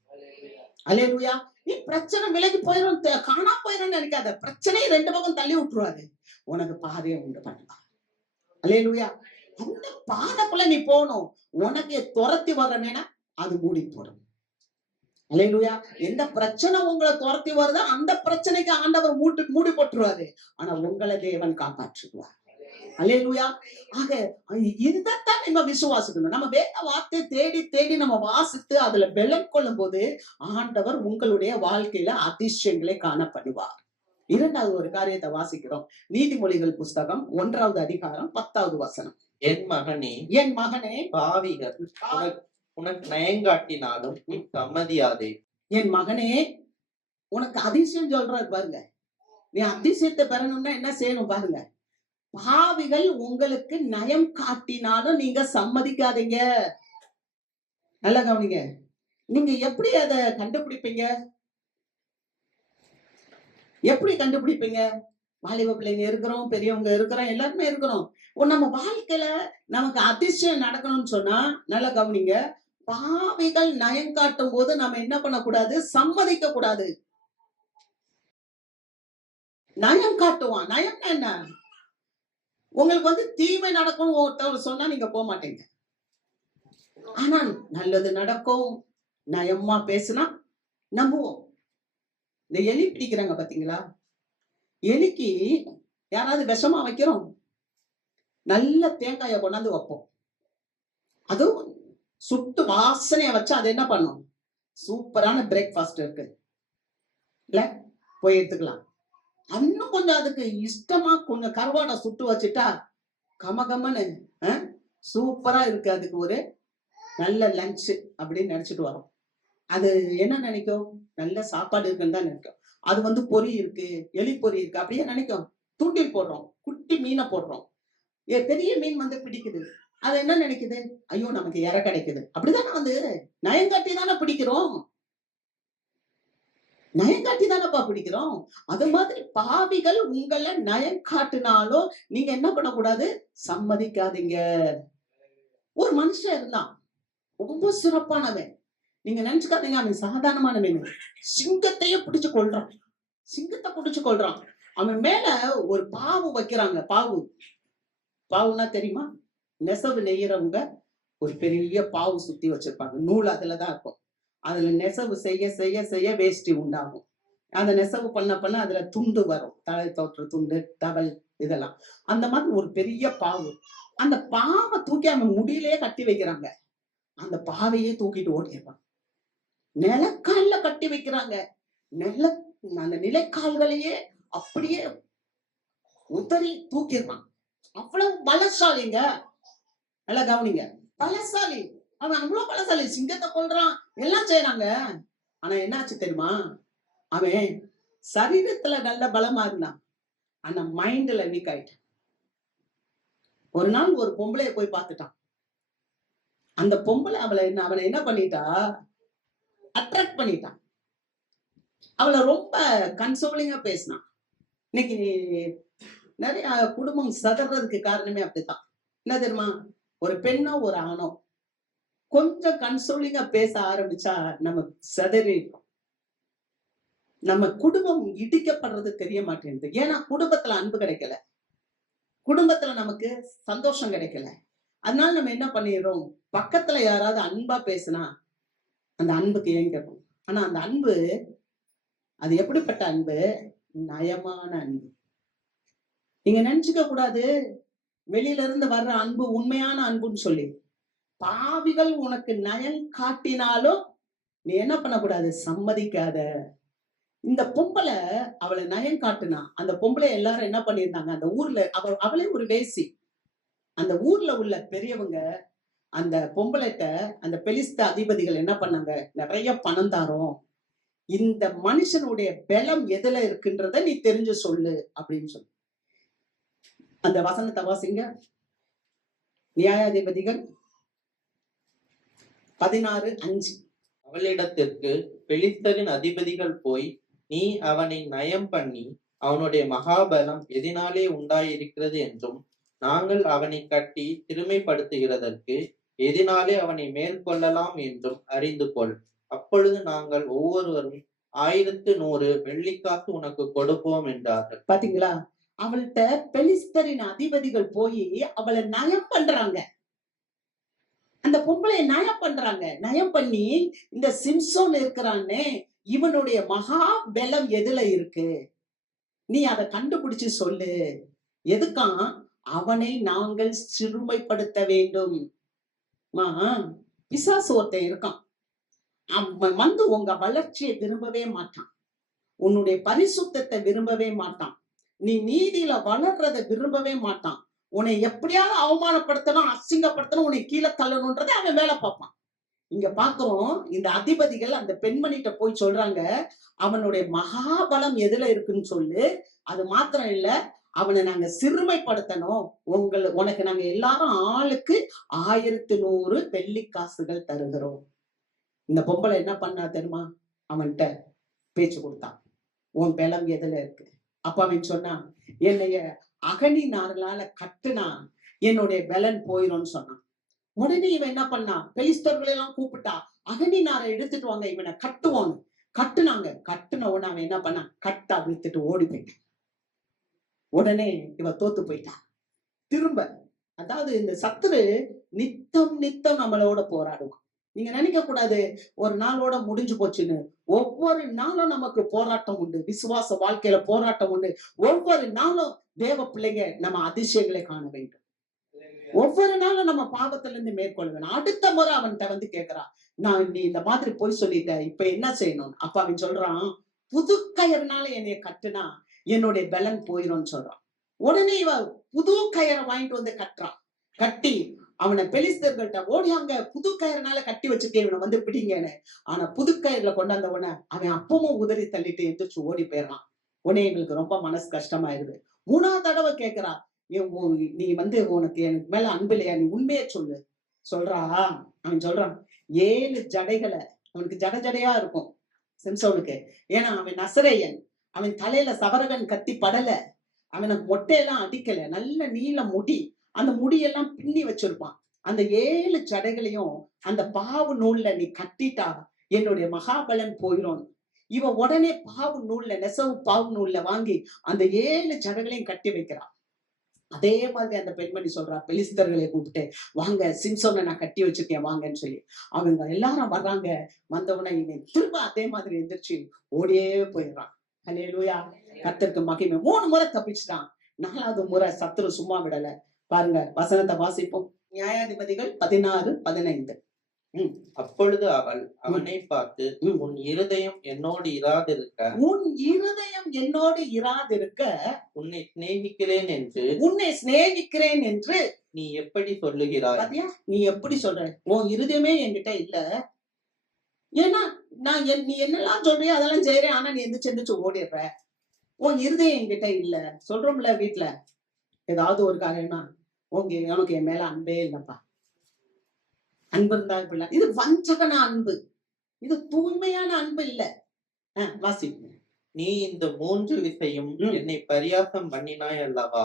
அல்லேலூயா. நீ பிரச்சனை விலகி போயிடும், காணா போயிடும் நினைக்காத. பிரச்சனையை 2 பக்கம் தள்ளி விட்டுருவாரு, உனக்கு பாதையை உண்டு பண்ணுவா. அல்லேலூயா. அந்த பாதைக்குள்ள நீ போகணும். உனக்கு துரத்தி வர்றமேனா அது மூடி போடும். அல்லேலூயா. எந்த பிரச்சனை உங்களை துரத்தி வருதோ அந்த பிரச்சனைக்கு ஆண்டவர் மூடி போட்டுருவாரு. ஆனா உங்களை தேவன் காப்பாற்றுவார். அல்லேலூயா. ஆக இதைத்தான் நம்ம விசுவாசிக்கணும். நம்ம வேத வார்த்தை தேடி தேடி நம்ம வாசித்து அதுல பலன் கொள்ளும் போது ஆண்டவர் உங்களுடைய வாழ்க்கையில அதிசயங்களை காணப்படுவார். 2வது ஒரு காரியத்தை வாசிக்கிறோம். நீதிமொழிகள் புஸ்தகம் 1வது அதிகாரம் 10வது வசனம். என் மகனே, என் மகனே, பாவிகள் உனக்கு நயங்காட்டினாலும் நீ சம்மதியாதே. என் மகனே, உனக்கு அதிசயம் சொல்றாரு பாருங்க. நீ அதிசயத்தை பெறணும்னா என்ன செய்யணும் பாருங்க. பாவிகள் உங்களுக்கு நயம் காட்டினாலும் நீங்க சம்மதிக்காதீங்க. நல்லா கவனிங்க. நீங்க எப்படி அதை கண்டுபிடிப்பீங்க? எப்படி கண்டுபிடிப்பீங்க? வாலிப பிள்ளைங்க இருக்கிறோம், பெரியவங்க இருக்கிறோம், எல்லாருமே இருக்கிறோம். நம்ம வாழ்க்கையில நமக்கு அதிசயம் நடக்கணும்னு சொன்னா நல்லா கவனிங்க. பாவிகள் நயம் காட்டும் போது நம்ம என்ன பண்ணக்கூடாது, சம்மதிக்க கூடாது. நயம் காட்டுவான். நயம்னா என்ன? உங்களுக்கு தீமை நடக்கும் ஒருத்தவர் சொன்னா நீங்க போக மாட்டீங்க. ஆனா நல்லது நடக்கும் நயமா பேசுனா நம்புவோம். இந்த எலி பிடிக்கிறாங்க பாத்தீங்களா? எலிக்கு யாராவது விஷமா வைக்கிறோம், நல்ல தேங்காயை கொண்டாந்து வைப்போம். அதுவும் சுட்டு வாசனைய வச்சு அது என்ன பண்ணும், சூப்பரான பிரேக்ஃபாஸ்ட் இருக்கு இல்ல, போய் எடுத்துக்கலாம். இன்னும் கொஞ்சம் அதுக்கு இஷ்டமா கொஞ்சம் கருவாடை சுட்டு வச்சுட்டா கமகமன்னு சூப்பரா இருக்கு, அதுக்கு ஒரு நல்ல லஞ்ச் அப்படின்னு நினைச்சிட்டு வரோம். அது என்ன நினைக்கும், நல்ல சாப்பாடு இருக்குன்னு தான் நினைக்கும். அது பொறி இருக்கு, எலி பொறி இருக்கு அப்படியே நினைக்கும். தூண்டில் போடுறோம், குட்டி மீனை போடுறோம், பெரிய மீன் பிடிக்குது. அது என்ன நினைக்குது, ஐயோ நமக்கு இறை கிடைக்குது. அப்படிதானே நயங்காட்டி தானே பிடிக்கிறோம், நயங்காட்டி தானப்பா பிடிக்கிறோம். அது மாதிரி பாவிகள் உங்களை நயம் காட்டினாலும் நீங்க என்ன பண்ணக்கூடாது, சம்மதிக்காதீங்க. ஒரு மனுஷன் இருந்தான், ரொம்ப சிறப்பானவன். நீங்க நினைச்சுக்காதீங்க அவன் சாதாரணமானவன். சிங்கத்தையே பிடிச்சு கொள்றான், சிங்கத்தை பிடிச்சு கொள்றான். அவன் மேல ஒரு பாவு வைக்கிறாங்க. பாவுனா தெரியுமா? நெசவு நெய்யறவங்க ஒரு பெரிய பாவு சுத்தி வச்சிருப்பாங்க, நூல் அதுலதான் இருக்கும். அதுல நெசவு செய்ய செய்ய செய்ய வேஷ்டி உண்டாகும். அந்த நெசவு பண்ண அதுல துண்டு வரும், தலை தோற்ற துண்டு, டவல், இதெல்லாம். அந்த மாதிரி ஒரு பெரிய பாவு. அந்த பாவை தூக்கி அவன் முடியிலேயே கட்டி வைக்கிறாங்க. அந்த பாவையே தூக்கிட்டு ஓடிடுறான். நிலக்கால்ல கட்டி வைக்கிறாங்க. அந்த நிலைக்கால்களையே அப்படியே உதறி தூக்கிடுறான். அவ்வளவு பலசாலிங்க. நல்லா கவனிங்க, பலசாலி. அவன் அவ்வளவு பலசாலி, சிங்கத்தை கொல்றான், எல்லாம் செய்யறாங்க. ஆனா என்னாச்சு தெரியுமா, அவன் சரீரத்துல நல்ல பலமா இருந்தான், ஆனா மைண்ட்ல வீக் ஆயிட்டான். ஒரு நாள் ஒரு பொம்பளைய போய் பார்த்துட்டான். அந்த பொம்பளை அவனை என்ன பண்ணிட்டா, அட்ராக்ட் பண்ணிட்டான். அவளை ரொம்ப கன்சோலிங்கா பேசினான். இன்னைக்கு நிறைய குடும்பம் சதறதுக்கு காரணமே அப்படித்தான். என்ன தெரியுமா, ஒரு பெண்ணோ ஒரு ஆணோ கொஞ்சம் கன்சோலிங்கா பேச ஆரம்பிச்சா நம்ம சதறிடும். நம்ம குடும்பம் இடிக்கப்படுறது தெரிய மாட்டேங்குது. ஏன்னா குடும்பத்துல அன்பு கிடைக்கல, குடும்பத்துல நமக்கு சந்தோஷம் கிடைக்கல. அதனால நம்ம என்ன பண்ணிடுறோம், பக்கத்துல யாராவது அன்பா பேசினா அந்த அன்புக்கு ஏங்கிடும். ஆனா அந்த அன்பு அது எப்படிப்பட்ட அன்பு, நயமான அன்பு. நீங்க நினைச்சுக்க கூடாது வெளியில இருந்து வர்ற அன்பு உண்மையான அன்புன்னு சொல்லி. பாவிகள் உனக்கு நயம் காட்டினாலும் நீ என்ன பண்ணக்கூடாது, சம்மதிக்காத. இந்த பொம்பளை அவளை நயம் காட்டுனா, அந்த பொம்பளை எல்லாரும் என்ன பண்ணிருந்தாங்க, அந்த ஊர்ல அவளே ஒரு வேசி. அந்த ஊர்ல உள்ள பெரியவங்க அந்த பொம்பளைட்ட, அந்த பெலிஸ்த அதிபதிகள் என்ன பண்ணாங்க, நிறைய பணம் தாரோம், இந்த மனுஷனுடைய பலம் எதுல இருக்குன்றத நீ தெரிஞ்சு சொல்லு அப்படின்னு சொல்லி. அந்த வசனத்தை வாசிங்க. நியாயாதிபதிகள் 16:5. அவளிடத்திற்கு பெலிஸ்தரின் அதிபதிகள் போய், நீ அவனை நயம் பண்ணி அவனுடைய மகாபலம் எதினாலே உண்டாயிருக்கிறது என்றும், நாங்கள் அவனை கட்டி சிறுமைப்படுத்துகிறதற்கு எதினாலே அவனை மேற்கொள்ளலாம் என்றும் அறிந்து கொள். அப்பொழுது நாங்கள் ஒவ்வொருவரும் 1100 வெள்ளிக்காசு உனக்கு கொடுப்போம் என்றார்கள். பாத்தீங்களா, அவள்கிட்ட பெலிஸ்தரின் அதிபதிகள் போய் அவளை நயம் பண்றாங்க. அந்த பொம்பளை நயம் பண்றாங்க. நயம் பண்ணி, இந்த சிம்சோன் இருக்கிறானே, இவனுடைய மகா பலம் எதுல இருக்கு, நீ அதை கண்டுபிடிச்சு சொல்லு. எதுக்காம்? அவனை நாங்கள் சிறுமைப்படுத்த வேண்டும். பிசாசு ஒருத்தன் இருக்கான். அவன் வந்து உங்க வளர்ச்சியை விரும்பவே மாட்டான். உன்னுடைய பரிசுத்தத்தை விரும்பவே மாட்டான். நீ நீதியில வளர்றதை விரும்பவே மாட்டான். உன்னை எப்படியாவது அவமானப்படுத்தணும், அசிங்கப்படுத்தணும், உன்னை கீழே தள்ளணும்ன்றதை அவன் வேலை பார்ப்பான். இங்க பாக்குறோம், இந்த அதிபதிகள் அந்த பெண்மணிட்ட போய் சொல்றாங்க, அவனுடைய மகாபலம் எதுல இருக்குன்னு சொல்லு. அது மாத்திரம் இல்ல, அவனை நாங்க சிறுமைப்படுத்தணும். உனக்கு நாங்க எல்லாரும் ஆளுக்கு 1100 வெள்ளிக்காசுகள் தருகிறோம். இந்த பொம்பளை என்ன பண்ணா தெரியுமா? அவன்கிட்ட பேச்சு கொடுத்தான். உன் பலம் எதுல இருக்கு? அப்ப அவன் சொன்னான், என்னைய அகனி நார்களால கட்டுனா என்னுடைய பலன் போயிடும்னு சொன்னான். உடனே இவன் என்ன பண்ணா, பெலிஸ்தர்களை எல்லாம் கூப்பிட்டா, அகனி நாரை எடுத்துட்டு வாங்க, இவனை கட்டுவான்னு. கட்டுனாங்க. கட்டுன உடனே அவன் என்ன பண்ணான், கட்டா விழுத்துட்டு ஓடி போயிட்டான். உடனே இவ தோத்து போயிட்டா. திரும்ப, அதாவது இந்த சத்துரு நித்தம் நம்மளோட போராடுவான். நீங்க நினைக்க கூடாது ஒரு நாளோட முடிஞ்சு போச்சுன்னு. ஒவ்வொரு நாளும் நமக்கு போராட்டம் உண்டு. விசுவாச வாழ்க்கையில போராட்டம் உண்டு. ஒவ்வொரு நாளும் தேவ பிள்ளைங்க நம்ம அதிசயங்களை காண வேண்டும். ஒவ்வொரு நாளும் நம்ம பாவத்துல இருந்து மேற்கொள்ள வேணும். அடுத்த முறை அவன்கிட்ட வந்து கேக்குறான், நீ இந்த மாதிரி போய் சொல்லிட்ட, இப்ப என்ன செய்யணும்? அப்ப அவன் சொல்றான், புது கயிறுனால என்னைய கட்டுனா என்னுடைய பலன் போயிடும்னு சொல்றான். உடனே இவ புது கயிறை வாங்கிட்டு வந்து கட்டுறான். கட்டி அவனை பெலிஸ்தர்கள்ட்ட, ஓடியாங்க, புது கயிறுனால கட்டி வச்சிருக்கேன், இவனை வந்து பிடிங்கன்னு. ஆனா புது கயிறுல கொண்டாந்த உடனே அவன் அப்பவும் உதறி தள்ளிட்டு எந்திரிச்சு ஓடி போயிடறான். உடனே எங்களுக்கு ரொம்ப மனசு கஷ்டமாயிருது. 3ஆவது தடவை கேட்கிறா, நீ வந்து உனக்கு எனக்கு மேல அன்பு இல்லையா, நீ உண்மையை சொல்லு. சொல்றா. அவன் சொல்றான், 7 ஜடைகளை, அவனுக்கு ஜடையா இருக்கும் சிம்சோனுக்கு. ஏன்னா அவன் நசரேயன். அவன் தலையில சவரகன் கத்தி படல, அவனுக்கு மொட்டையெல்லாம் அடிக்கல, நல்ல நீல முடி, அந்த முடியெல்லாம் பின்னி வச்சிருப்பான். அந்த 7 ஜடைகளையும் அந்த பாவு நூல்ல நீ கட்டிட்டா என்னுடைய மகாபலன் போயிரும். இவ உடனே பாவு நூல்ல, நெசவு பாவு நூல்ல வாங்கி அந்த 7 ஜடைகளையும் கட்டி வைக்கிறான். அதே மாதிரி அந்த பெண்மணி சொல்றா, பெலிஸ்தர்களை கூப்பிட்டு, வாங்க, சிம்சோனை நான் கட்டி வச்சிருக்கேன் வாங்கன்னு சொல்லி. அவங்க எல்லாரும் வர்றாங்க. வந்தவுடனே இவன் திரும்ப அதே மாதிரி எந்திரிச்சு ஓடியே போயிடுறான். ஹல்லேலூயா, கர்த்தருக்கு மகிமை. 3 முறை தப்பிச்சுட்டான். 4வது முறை சத்துரு சும்மா விடல. பாருங்க, வசனத்தை வாசிப்போம். நியாயாதிபதிகள் 16:15. அப்பொழுது அவள் அவனை பார்த்து, உன் இருதயம் என்னோடு இராதிருக்க, உன் இருதயம் என்னோடு இராதிருக்க உன்னை சிநேகிக்கிறேன் என்று நீ எப்படி சொல்லுகிறாய்? பாத்தியா, நீ எப்படி சொல்ற? உன் இருதயமே என்கிட்ட இல்ல. ஏன்னா நீ என்னெல்லாம் சொல்றியோ அதெல்லாம் செய்யறேன், ஆனா நீ எந்திரிச்சு ஓடிடுற. உன் இருதயம் என்கிட்ட இல்ல. சொல்றோம்ல வீட்டுல ஏதாவது ஒரு காரியம்னா, உனக்கு என் மேல அன்பே இல்லப்பா. அன்பு இருந்தா இப்படிலாம். இது வஞ்சகன அன்பு, இது தூய்மையான அன்பு இல்ல. வாசிப்போம். நீ இந்த 3 விசையும் என்னை பரியாசம் பண்ணினாய் அல்லவா?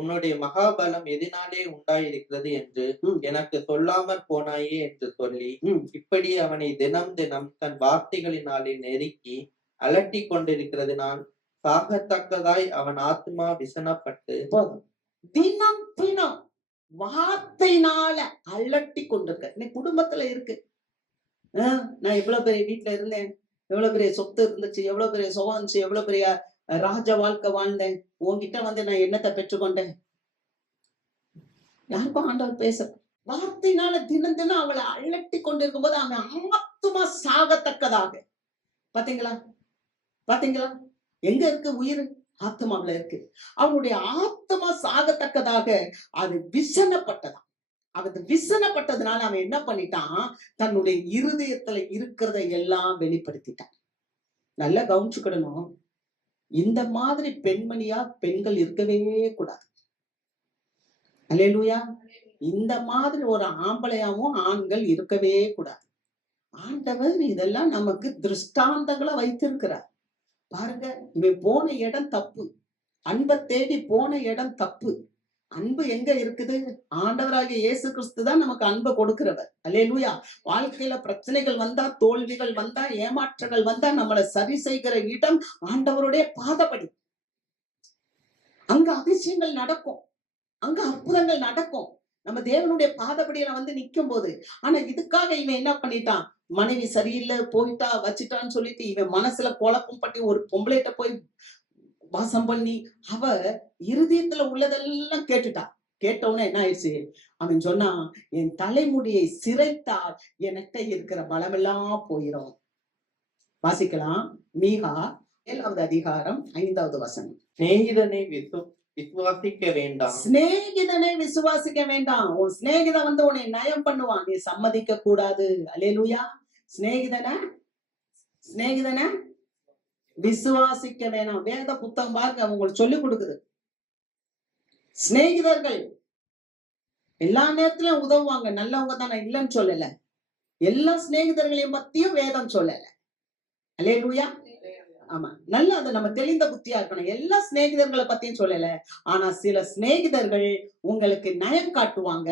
உன்னுடைய மகாபலம் எதினாலே உண்டாயிருக்கிறது என்று எனக்கு சொல்லாமற் போனாயே என்று சொல்லி, இப்படி அவனை தினம் தன் வார்த்தைகளினாலே நெருக்கி அலட்டி கொண்டிருக்கிறதுனால் சாகத்தக்கதாய் அவன் ஆத்மா விசனப்பட்டு, தினம் வார்த்தையினால அலட்டி கொண்டிருக்க. இன்னைக்கு குடும்பத்துல இருக்கு. நான் எவ்வளவு பெரிய வீட்டுல இருந்தேன், எவ்வளவு பெரிய சொத்து இருந்துச்சு, எவ்வளவு பெரிய சுகம் இருந்துச்சு, எவ்வளவு பெரிய ராஜ வாழ்க்கை வாழ்ந்தேன், உன்கிட்ட வந்து நான் என்னத்தை பெற்றுக்கொண்டேன்? யாருக்கும் ஆண்டவர் பேச வார்த்தையினால தினம் அவளை அலட்டி கொண்டிருக்கும் போது அவன் ஆத்மா சாகத்தக்கதாக. பாத்தீங்களா? எங்க இருக்கு உயிர்? ஆத்மாவுல இருக்கு. அவனுடைய ஆத்மா சாகத்தக்கதாக அது விசனப்பட்டதாம். அது விசனப்பட்டதுனால அவன் என்ன பண்ணிட்டான், தன்னுடைய இருதயத்துல இருக்கிறத எல்லாம் வெளிப்படுத்திட்டான். நல்லா கவனிச்சுக்கிடணும். இந்த மாதிரி பெண்மணியா பெண்கள் இருக்கவே கூடாது. அல்லேலூயா. இந்த மாதிரி ஒரு ஆம்பளையாவும் ஆண்கள் இருக்கவே கூடாது. ஆண்டவர் இதெல்லாம் நமக்கு திருஷ்டாந்தங்களை வைத்திருக்கிறார். பாருங்க, இவன் போன இடம் தப்பு. அன்பை தேடி போன இடம் தப்பு. அன்பு எங்க இருக்குது? ஆண்டவராகிய இயேசு கிறிஸ்து தான் நமக்கு அன்பை கொடுக்கிறவர். அல்லேலூயா. வாழ்க்கையில பிரச்சனைகள் வந்தா, தோல்விகள் வந்தா, ஏமாற்றங்கள் வந்தா நம்மளை சரி செய்கிற இடம் ஆண்டவருடைய பாதப்படி. அங்க அதிசயங்கள் நடக்கும், அங்க அற்புதங்கள் நடக்கும் நம்ம தேவனுடைய பாதப்படியில வந்து நிக்கும் போது. ஆனா இதுக்காக இவன் என்ன பண்ணிட்டான், மனைவி சரியில்லை போயிட்டா வச்சுட்டான்னு சொல்லிட்டு இவன் மனசுல குழப்பம் பட்டி ஒரு பொம்பளைட்ட போய் வாசம் பண்ணி அவ இருதயத்துல உள்ளதெல்லாம் கேட்டுட்டா. கேட்டவுடனே என்ன ஆயிடுச்சு, அவன் சொன்னான், என் தலைமுடியை சிரைத்தால் எனக்கு இருக்கிற பலமெல்லாம் போயிடும். வாசிக்கலாம். மீகா 7வது அதிகாரம் 5வது வசனம். சிநேகிதனை விசுவாசிக்க வேண்டாம். சிநேகிதனை விசுவாசிக்க வேண்டாம். உன் சிநேகிதன் வந்து உன்னை நயம் பண்ணுவான், நீ சம்மதிக்க கூடாது. அல்லேலூயா. சிநேகிதனை விசுவாசிக்க வேணாம். வேத புத்தகம் பாருங்க, உங்களுக்கு சொல்லி கொடுக்குது. சிநேகிதர்கள் எல்லா நேரத்திலும் உதவுவாங்க, நல்லவங்க தான், நான் இல்லைன்னு சொல்லல. எல்லா சிநேகிதர்களையும் பத்தியும் வேதம் சொல்லல. அல்லேலூயா. ஆமா, நல்லா அதை நம்ம தெளிந்த புத்தியா இருக்கணும். எல்லா சிநேகிதர்களை பத்தியும் சொல்லல. ஆனா சில சிநேகிதர்கள் உங்களுக்கு நயம் காட்டுவாங்க.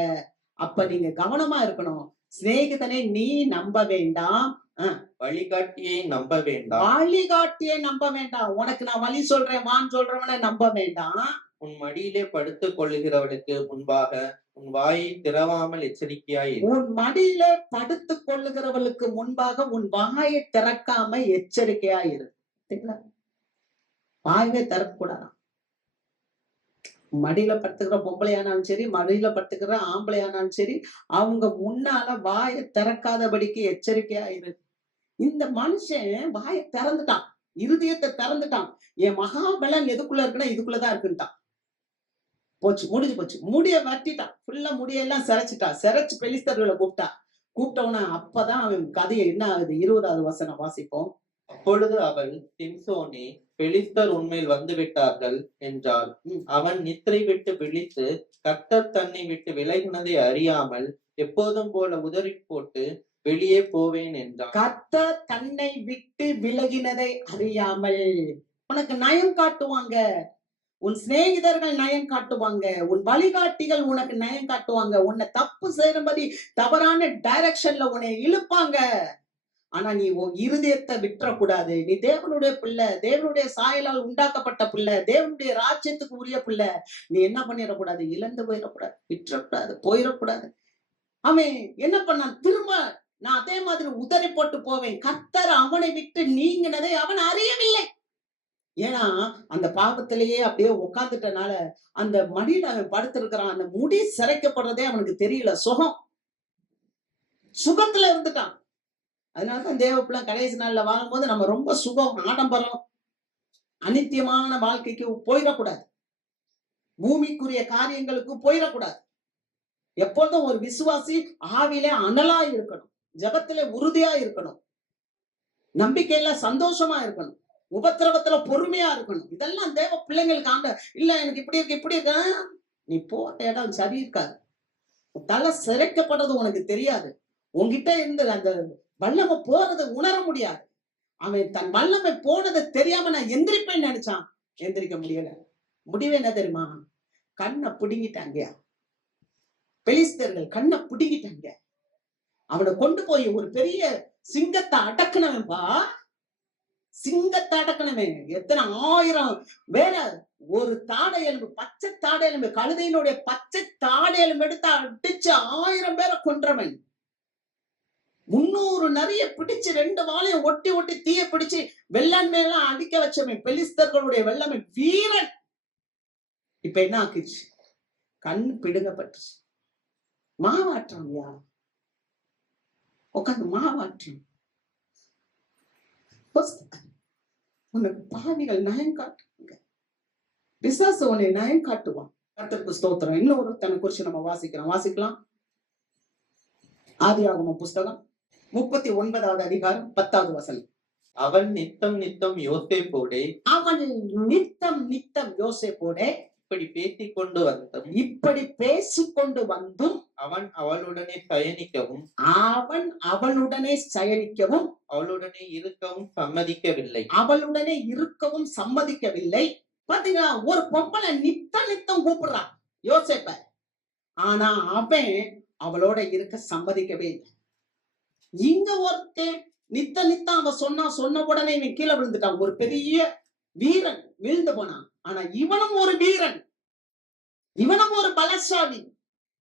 அப்ப நீங்க கவனமா இருக்கணும். சிநேகிதனை நீ நம்ப வேண்டாம், வழிகாட்டியை நம்ப வேண்டாம். வழிகாட்டியை நம்ப வேண்டாம். உனக்கு நான் வழி சொல்றேன் வான்னு சொல்றவனை நம்ப வேண்டாம். உன் மடியிலே படுத்துக் கொள்ளுகிறவளுக்கு முன்பாக உன் வாயை திறவாமல் எச்சரிக்கையாய். உன் மடியில படுத்துக் கொள்ளுகிறவளுக்கு முன்பாக உன் வாயை திறக்காம எச்சரிக்கையாயிரு. வாயவே திறக்கக்கூடாதான். மடியில படுத்துக்கிற பொம்பளையானாலும் சரி, மடியில படுத்துக்கிற ஆம்பளையானாலும் சரி, அவங்க முன்னால வாயை திறக்காதபடிக்கு எச்சரிக்கையாயிரு. இந்த மனுஷன் வாயை திறந்துட்டான், இருதயத்தை திறந்துட்டான். என் மகாபலன் எதுக்குள்ள இருக்குன்னா இதுக்குள்ளதான் இருக்குன்ட்டான். போச்சு, முடிஞ்சு போச்சு. முடிய வட்டிட்டான், ஃபுல்லா முடியெல்லாம் சிரைச்சிட்டான். சிரைச்சு பெலிஸ்தர்களை கூப்பிட்டவன. அப்பதான் அவன் கதையை என்ன ஆகுது, 20வது வசனம் வாசிப்போம். அப்பொழுது அவள், சிம்சோனே, பெலிஸ்தர் உண்மையில் வந்து விட்டார்கள் என்றாள். அவன் நித்திரை விட்டு விழித்து கர்த்தர் தன்னை விட்டு விலகினதை அறியாமல் எப்போதும் போல உதறி போட்டு வெளியே போவேன் என்றான். கர்த்தர் தன்னை விட்டு விலகினதை அறியாமல். உனக்கு நயம் காட்டுவாங்க, உன் சிநேகிதர்கள் நயம் காட்டுவாங்க, உன் வழிகாட்டிகள் உனக்கு நயம் காட்டுவாங்க, உன்னை தப்பு செய்யும்படி தவறான டைரக்ஷன்ல உன்னை இழுப்பாங்க. ஆனா நீ உன் இருதயத்தை விட்டுறக்கூடாது. நீ தேவனுடைய பிள்ளை, தேவனுடைய சாயலால் உண்டாக்கப்பட்ட பிள்ளை, தேவனுடைய ராஜ்யத்துக்கு உரிய பிள்ளை. நீ என்ன பண்ணிடக்கூடாது, இழந்து போயிடக்கூடாது, விட்டுறக்கூடாது, போயிடக்கூடாது. அவன் என்ன பண்ணான், திரும்ப நான் அதே மாதிரி உதறி போட்டு போவேன். கர்த்தர் அவனை விட்டு நீங்கினதை அவன் அறியவில்லை. ஏன்னா அந்த பாவத்திலேயே அப்படியே உட்கார்ந்துட்டனால அந்த மடியில அவன் படுத்திருக்கிறான். அந்த முடி சிரைக்கப்படுறதே அவனுக்கு தெரியல. சுகத்துல இருந்துட்டான். அதனாலதான் தேவப்பிள்ளை கடைசி நாள்ல வாழும்போது நம்ம ரொம்ப சுகம், ஆடம்பரம், அனித்தியமான வாழ்க்கைக்கு போயிடக்கூடாது, பூமிக்குரிய காரியங்களுக்கு போயிடக்கூடாது. எப்பொழுதும் ஒரு விசுவாசி ஆவிலே அனலா இருக்கணும், ஜெபத்திலே உறுதியா இருக்கணும், நம்பிக்கையில சந்தோஷமா இருக்கணும், உபத்திரவத்துல பொறுமையா இருக்கணும். இதெல்லாம் தேவ பிள்ளைங்களுக்கு ஆண்ட இல்ல எனக்கு இப்படி இருக்கு இப்படி இருக்க. நீ போட்ட இடம் சரி இருக்காது. தலை சிரைக்கப்படுறது உனக்கு தெரியாது. உன்கிட்ட இருந்து அந்த வல்லமை போறது உணர முடியாது. அவன் தன் வல்லமை போனதை தெரியாம நான் எந்திரிப்பேன்னு நினைச்சான், எந்திரிக்க முடியல. முடிவு என்ன தெரியுமா, கண்ணை பிடுங்கிட்டாங்க. பெலிஸ்தர்கள் கண்ணை பிடுங்கிட்டாங்க. அவனை கொண்டு போய் ஒரு பெரிய சிங்கத்தை அடக்கணவன்பா, சிங்கத்தை அடக்கணவன். எத்தனை 1000 வேற ஒரு தாடை எலும்பு, பச்சை தாடை எலும்பு, கழுதையினுடைய பச்சை தாடை எலும்பு எடுத்து அடிச்சு 1000 பேரை கொன்றவன். 300 நரிய பிடிச்சு 2 வாளையும் ஒட்டி ஒட்டி தீய பிடிச்சு வெள்ளாண்மையெல்லாம் அடிக்க வச்சவன். பெலிஸ்தர்களுடைய வெள்ளமை வீரன். இப்ப என்ன ஆக்குச்சு, கண் பிடுங்கப்பட்டுச்சு. மாவாற்றான்யா, உட்காந்து மாவாற்றான். உனக்கு பாவிகள் நயம் காட்டுங்க. பிசாசு உன்னை நயம் காட்டுவான். கர்த்தருக்கு ஸ்தோத்திரம். இன்னொருத்தனை குறிச்சு நம்ம வாசிக்கலாம். ஆதியாகமம் புஸ்தகம் 39வது அதிகாரம் 10வது வசனம். அவன் நித்தம் நித்தம் யோசேப்போடே இப்படி பேசிக்கொண்டு வந்தும் அவன் அவளுடனே சயனிக்கவும் அவளுடனே இருக்கவும் சம்மதிக்கவில்லை. பாத்தீங்களா, ஒரு பொம்பளை நித்தம் கூப்பிடுறான் யோசேப்ப. ஆனா அவன் அவளோட இருக்க சம்மதிக்கவே இல்லை. இங்க ஒருத்தன் நித்தம் அவ சொன்ன உடனே இவன் கீழே விழுந்துட்டான். ஒரு பெரிய வீரன் விழுந்து போனான். ஆனா இவனும் ஒரு வீரன், இவனும் ஒரு பலசாலி.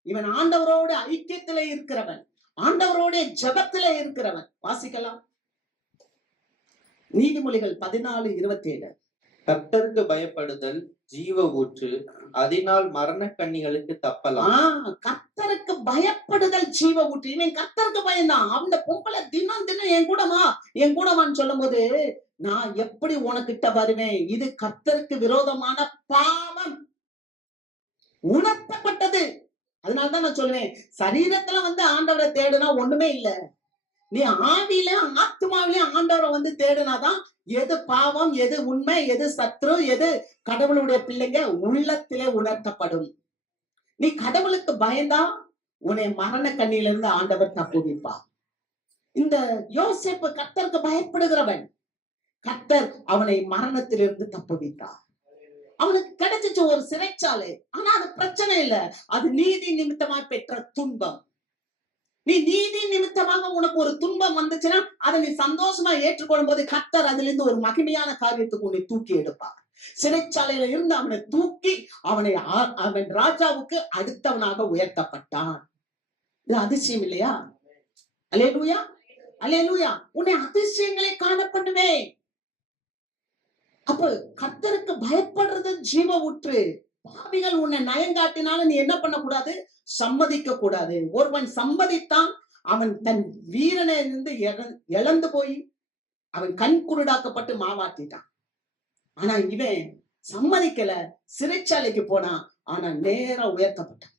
இவன் ஆண்டவரோட ஐக்கியத்தில இருக்கிறவன், ஆண்டவரோட ஜெபத்தில இருக்கிறவன். வாசிக்கலாம். நீதிமொழிகள் 14:27. கர்த்தருக்கு பயப்படுதல் ஜீவ ஊற்று, அதனால் மரண கண்ணிகளுக்கு தப்பலாம். கர்த்தருக்கு பயப்படுதல் ஜீவ ஊற்று. இவன் கர்த்தருக்கு பயந்தான். அந்த பொம்பளை தினம் என் கூடவான்னு சொல்லும் போது, நான் எப்படி உனக்கிட்ட வருவேன்? இது கர்த்தருக்கு விரோதமான பாவம் உணர்த்தப்பட்டது. அதனாலதான் நான் சொல்லுவேன், சரீரத்துல ஆண்டவரை தேடுனா ஒண்ணுமே இல்ல. நீ ஆவியிலும் ஆத்மாவிலையும் ஆண்டவரை தேடுனாதான் எது பாவம், எது உண்மை, எது சத்ரு, எது கடவுளுடைய பிள்ளைங்க உள்ளத்திலே உணர்த்தப்படும். நீ கடவுளுக்கு பயந்தா உன்னை மரண கண்ணியிலிருந்து ஆண்டவர் தப்புவிப்பார். இந்த யோசேப்பு கர்த்தருக்கு பயப்படுகிறவன். கர்த்தர் அவனை மரணத்திலிருந்து தப்புவித்தார். அவனுக்கு கிடைச்சிச்சு ஒரு சிறைச்சாலை. ஆனா அது பிரச்சனை இல்ல, அது நீதி நிமித்தமாய் பெற்ற துன்பம். நீ நீதி நிமித்தமாக உனக்கு ஒரு துன்பம் வந்துச்சுன்னா அதை நீ சந்தோஷமா ஏற்றுக்கொள்ளும் போது கர்த்தர் அதுல இருந்து ஒரு மகிமையான காரியத்துக்கு உன்னை தூக்கி எடுப்பார். சிறைச்சாலையில இருந்து அவனை தூக்கி அவன் ராஜாவுக்கு அடுத்தவனாக உயர்த்தப்பட்டான். இது அதிசயம் இல்லையா? அல்லேலூயா, அல்லேலூயா. உன்னை அதிசயங்களை காண பண்ணுவேன். அப்ப கர்த்தருக்கு பயப்படுறது ஜீவ ஊற்று. பாவிகள் உன்னை நயங்காட்டினாலும் நீ என்ன பண்ணக்கூடாது? சம்மதிக்க கூடாது. ஒருவன் சம்மதித்தான், அவன் தன் வீரனை இருந்து இழந்து போய் அவன் கண் குருடாக்கப்பட்டு மாவாட்டிட்டான். ஆனா இவன் சம்மதிக்கல, சிறைச்சாலைக்கு போனான். ஆனா நேரா உயர்த்தப்பட்டான்.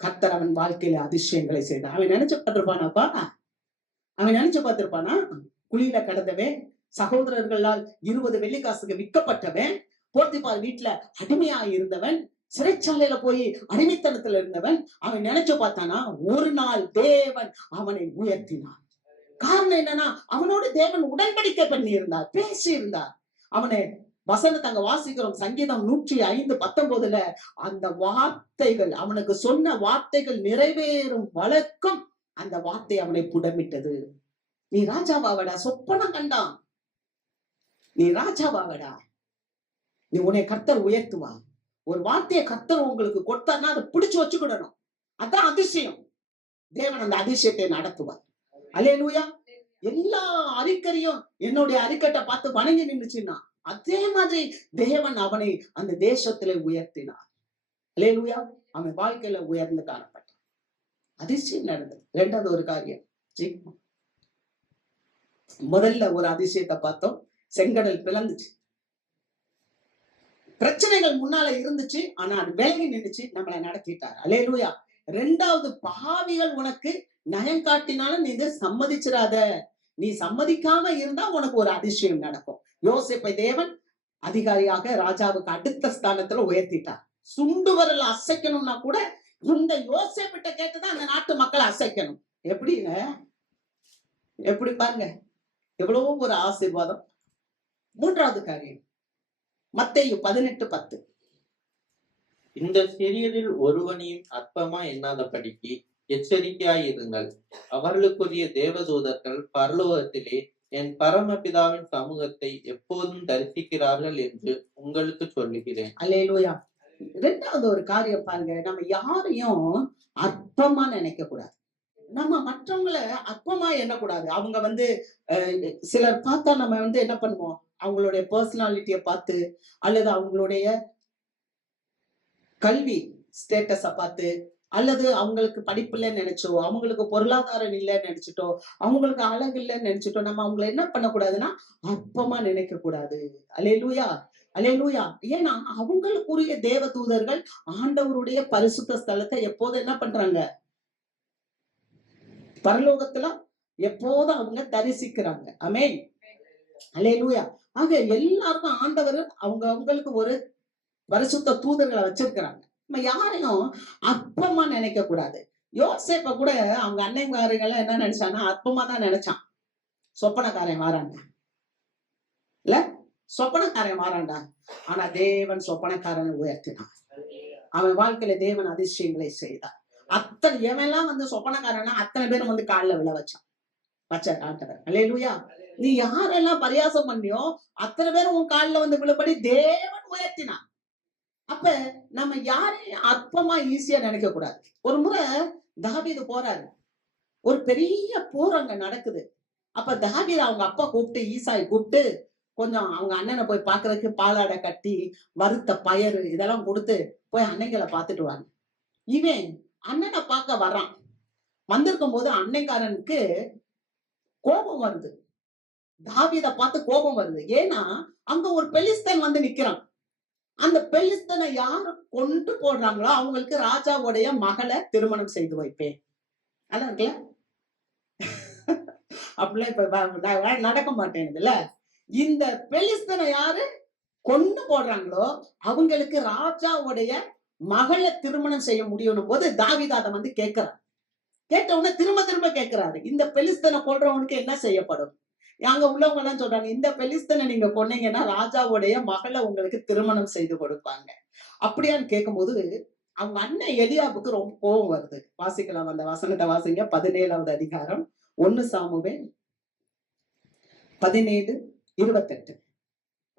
கர்த்தர் அவன் வாழ்க்கையில அதிசயங்களை செய்தான். அவன் நினைச்சு பார்த்திருப்பானா? குழியில கடந்தவன், சகோதரர்களால் 20 வெள்ளிக்காசுக்கு விற்கப்பட்டவன், போர்த்திபார் வீட்டுல அடிமையா இருந்தவன், சிறைச்சாலையில போய் அடிமைத்தனத்துல இருந்தவன். அவன் நினைச்சு பார்த்தானா, ஒரு நாள் தேவன் அவனை உயர்த்தினான். காரணம் என்னன்னா, அவனோடு தேவன் உடன்படிக்கை பண்ணி இருந்தார், பேசி இருந்தார். அவனை வசனத்தை அங்க வாசிக்கிறோம். சங்கீதம் 105:19 அந்த வார்த்தைகள், அவனுக்கு சொன்ன வார்த்தைகள் நிறைவேறும் வழக்கம் அந்த வார்த்தை அவனை புடமிட்டது. நீ ராஜாவாவடா, சொப்பனம் கண்டான். நீ ராஜாவாவடா, நீ உன்னை கர்த்தர் உயர்த்துவா. ஒரு வார்த்தையை கர்த்தர் உங்களுக்கு கொடுத்தாருன்னா அதை பிடிச்சு வச்சுக்கிடணும். அதான் அதிசயம். தேவன் அந்த அதிசயத்தை நடத்துவார். அல்லேலூயா. எல்லா அறிக்கரையும் என்னுடைய அறிக்கட்டை பார்த்து வணங்கி நின்றுச்சுன்னா அதே மாதிரி தேவன் அவனை அந்த தேசத்திலே உயர்த்தினார். அல்லேலூயா. அவன் வாழ்க்கையில உயர்ந்து காணப்பட்டான். அதிசயம் நடந்தது. இரண்டாவது ஒரு காரியம், முதல்ல ஒரு அதிசயத்தை பார்த்தோம். செங்கடல் பிளந்துச்சு. பிரச்சனைகள் முன்னால இருந்துச்சு, ஆனா அது விலகி நின்றுச்சு, நம்மளை நடத்திட்டார். அல்லேலூயா. இரண்டாவது, பாவிகள் உனக்கு நயம் காட்டினாலும் நீ இதை சம்மதிச்சிடாத. நீ சம்மதிக்காம இருந்தா உனக்கு ஒரு அதிசயம் நடக்கும். யோசேப்பை தேவன் அதிகாரியாக ராஜாவுக்கு அடுத்த ஸ்தானத்துல உயர்த்திட்டார். சுண்டு வரல அசைக்கணும்னா கூட இந்த யோசேப்பிட்ட கேட்டுதான் அந்த நாட்டு மக்களை அசைக்கணும். எப்படிங்க? எப்படி பாருங்க, எவ்வளவோ ஒரு ஆசீர்வாதம். மூன்றாவது காரியம், மத்தேயு 18:10. இந்த சிறியரில் ஒருவனையும் அற்பமா எண்ணாதபடிக்கு எச்சரிக்கையாயிருங்கள். அவர்களுக்குரிய தேவதூதர்கள் பரலோகத்திலே என் பரமபிதாவின் சமூகத்தை எப்போதும் தரிசிக்கிறார்கள் என்று உங்களுக்கு சொல்லுகிறேன். அல்லேலூயா. இரண்டாவது ஒரு காரியம் பாருங்க, நம்ம யாரையும் அற்பமா நினைக்க கூடாது. நம்ம மற்றவங்களை அற்பமா எண்ணக்கூடாது. அவங்க சிலர் பார்த்தா நம்ம என்ன பண்ணுவோம், அவங்களுடைய பர்சனாலிட்டியை பார்த்து அல்லது அவங்களுடைய கல்வி ஸ்டேட்டஸ பார்த்து அல்லது அவங்களுக்கு படிப்பு இல்லைன்னு நினைச்சோ, அவங்களுக்கு பொருளாதாரம் இல்லைன்னு நினைச்சிட்டோ, அவங்களுக்கு அழகு இல்லைன்னு நினைச்சிட்டோ, நம்ம அவங்களை என்ன பண்ணக்கூடாதுன்னா அற்பமா நினைக்க கூடாது. அல்லேலூயா. அல்லேலூயா. ஏன்னா அவங்களுக்குரிய தேவ தூதர்கள் ஆண்டவருடைய பரிசுத்த ஸ்தலத்தை எப்போதும் என்ன பண்றாங்க? பரலோகத்துல எப்போதும் அவங்க தரிசிக்கிறாங்க. ஆமென். அல்லேலூயா. ஆக எல்லாருக்கும் ஆண்டவர் அவங்களுக்கு ஒரு பரிசுத்த தூதர்களை வச்சிருக்கிறாங்க. நம்ம யாரையும் அற்பமா நினைக்க கூடாது. யோசேப்ப கூட அவங்க அன்னைக்காரங்க என்ன நினைச்சான்னா அற்பமா தான் நினைச்சான். சொப்பனக்காரன் வாராங்க இல்ல, சொப்பனக்காரன் வாராண்டா. ஆனா தேவன் சொப்பனக்காரனை உயர்த்தினான். அவன் வாழ்க்கையில தேவன் அதிசயங்களை செய்தார். அத்தனை எவெல்லாம் வந்து சொப்பனக்காரனா அத்தனை பேரும் வந்து காலில் விழ வச்சார் ஆண்டவர். அல்லேலூயா. நீ யாரெல்லாம் பரியாசம் பண்ணியோ அத்தனை பேரும் உன் காலில் வந்து விழுபடி தேவன் உயர்த்தினான். அப்ப நம்ம யாரையும் அற்பமா ஈஸியா நினைக்க கூடாது. ஒரு முறை தாவீது போறாரு, ஒரு பெரிய போர் அங்க நடக்குது. அப்ப தாவீது அவங்க அப்பா கூப்பிட்டு ஈசாய் கூப்பிட்டு கொஞ்சம் அவங்க அண்ணனை போய் பாக்குறதுக்கு பாலாடை கட்டி வறுத்த பயறு இதெல்லாம் கொடுத்து போய் அன்னைங்களை பார்த்துட்டு வாங்க. இவன் அண்ணனை பார்க்க வர்றான். வந்திருக்கும் போது அன்னைக்காரனுக்கு கோபம் வருது. தாவீதை பார்த்து கோபம் வருது. ஏன்னா அங்க ஒரு பெலிஸ்தன் வந்து நிக்கிறான். அந்த பெலிஸ்தனை யாரு கொண்டு போடுறாங்களோ அவங்களுக்கு ராஜாவுடைய மகளை திருமணம் செய்து வைப்பேன். அதான் இருக்குல்ல, அப்படிலாம் இப்ப நடக்க மாட்டேங்குதுல்ல. இந்த பெலிஸ்தனை யாரு கொண்டு போடுறாங்களோ அவங்களுக்கு ராஜாவுடைய மகளை திருமணம் செய்ய முடியும் போது தாவீது அதை வந்து கேட்கிறார். கேட்ட உடனே திரும்ப திரும்ப கேட்கிறாரு, இந்த பெலிஸ்தனை கொல்றவனுக்கு என்ன செய்யப்படும்? அங்க உள்ளவங்க எல்லாம் சொல்றாங்க, இந்த பெலிஸ்தனை நீங்க கொன்னீங்கன்னா ராஜாவுடைய மகளை உங்களுக்கு திருமணம் செய்து கொடுப்பாங்க. அப்படியான்னு கேட்கும்போது அவங்க அண்ணன் எலியாபுக்கு ரொம்ப கோபம் வருது. வாசிக்கலாம் அந்த வசனத்தை வாசிங்க. 17வது அதிகாரம் 1 சாமுவேல் 17:28.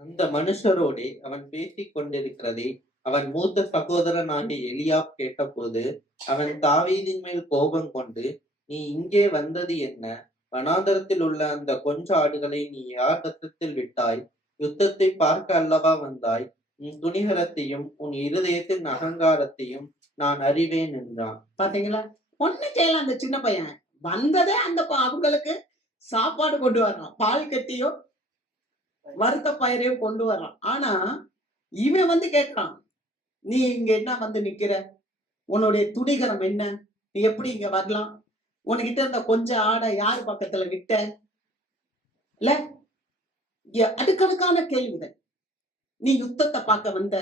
அந்த மனுஷரோடு அவன் பேசிக் கொண்டிருக்கிறதை அவன் மூத்த சகோதரனாகிய எலியாப் கேட்டபோது அவன் தாவீதின் மேல் கோபம் கொண்டு, நீ இங்கே வந்தது என்ன? வனாந்தரத்தில் உள்ள அந்த கொஞ்ச ஆடுகளை நீ யார் ரத்தத்தில் விட்டாய்? யுத்தத்தை பார்க்க அல்லவா வந்தாய்? உன் துணிகரத்தையும் உன் இருதயத்தின் அகங்காரத்தையும் நான் அறிவேன் என்றான். பாத்தீங்களா? ஒண்ணு செய்யலாம். அந்த சின்ன பையன் வந்ததே அந்த அவங்களுக்கு சாப்பாடு கொண்டு வர்றான், பால் கட்டியும் வறுத்த பயிரையும் கொண்டு வர்றான். ஆனா இவன் வந்து கேட்கிறான், நீ இங்க என்ன வந்து நிக்கிற? உன்னுடைய துணிகரம் என்ன? நீ எப்படி இங்க வரலாம்? உனக்கிட்ட இருந்த கொஞ்சம் ஆடை யாரு பக்கத்துல விட்ட? இல்ல, அடுக்கடுக்கான கேள்விகள். நீ யுத்தத்தை பார்க்க வந்த,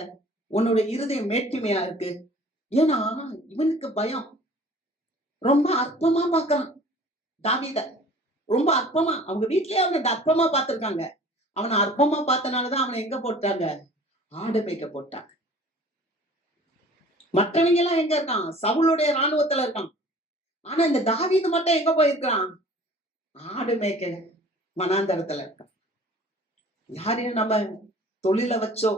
உன்னுடைய இருதயம் மேட்டுமையா இருக்கு. ஏன்னா இவனுக்கு பயம். ரொம்ப அற்பமா பாக்குறான் தாவீத, ரொம்ப அற்பமா. அவங்க வீட்லயே அவனை அற்பமா பார்த்திருக்காங்க. அவனை அற்பமா பார்த்தனாலதான் அவனை எங்க போட்டாங்க? ஆடு மேய்க்க போட்டாங்க. மற்றவங்க எல்லாம் எங்க இருக்கான்? சவுளுடைய ராணுவத்துல இருக்கான். ஆனா இந்த தாவீது மட்டும் எங்க போயிருக்கான்? ஆடு மேய்க்க வனாந்தரத்துல இருக்கான். யாரையும் நம்ம தொழில வச்சோ,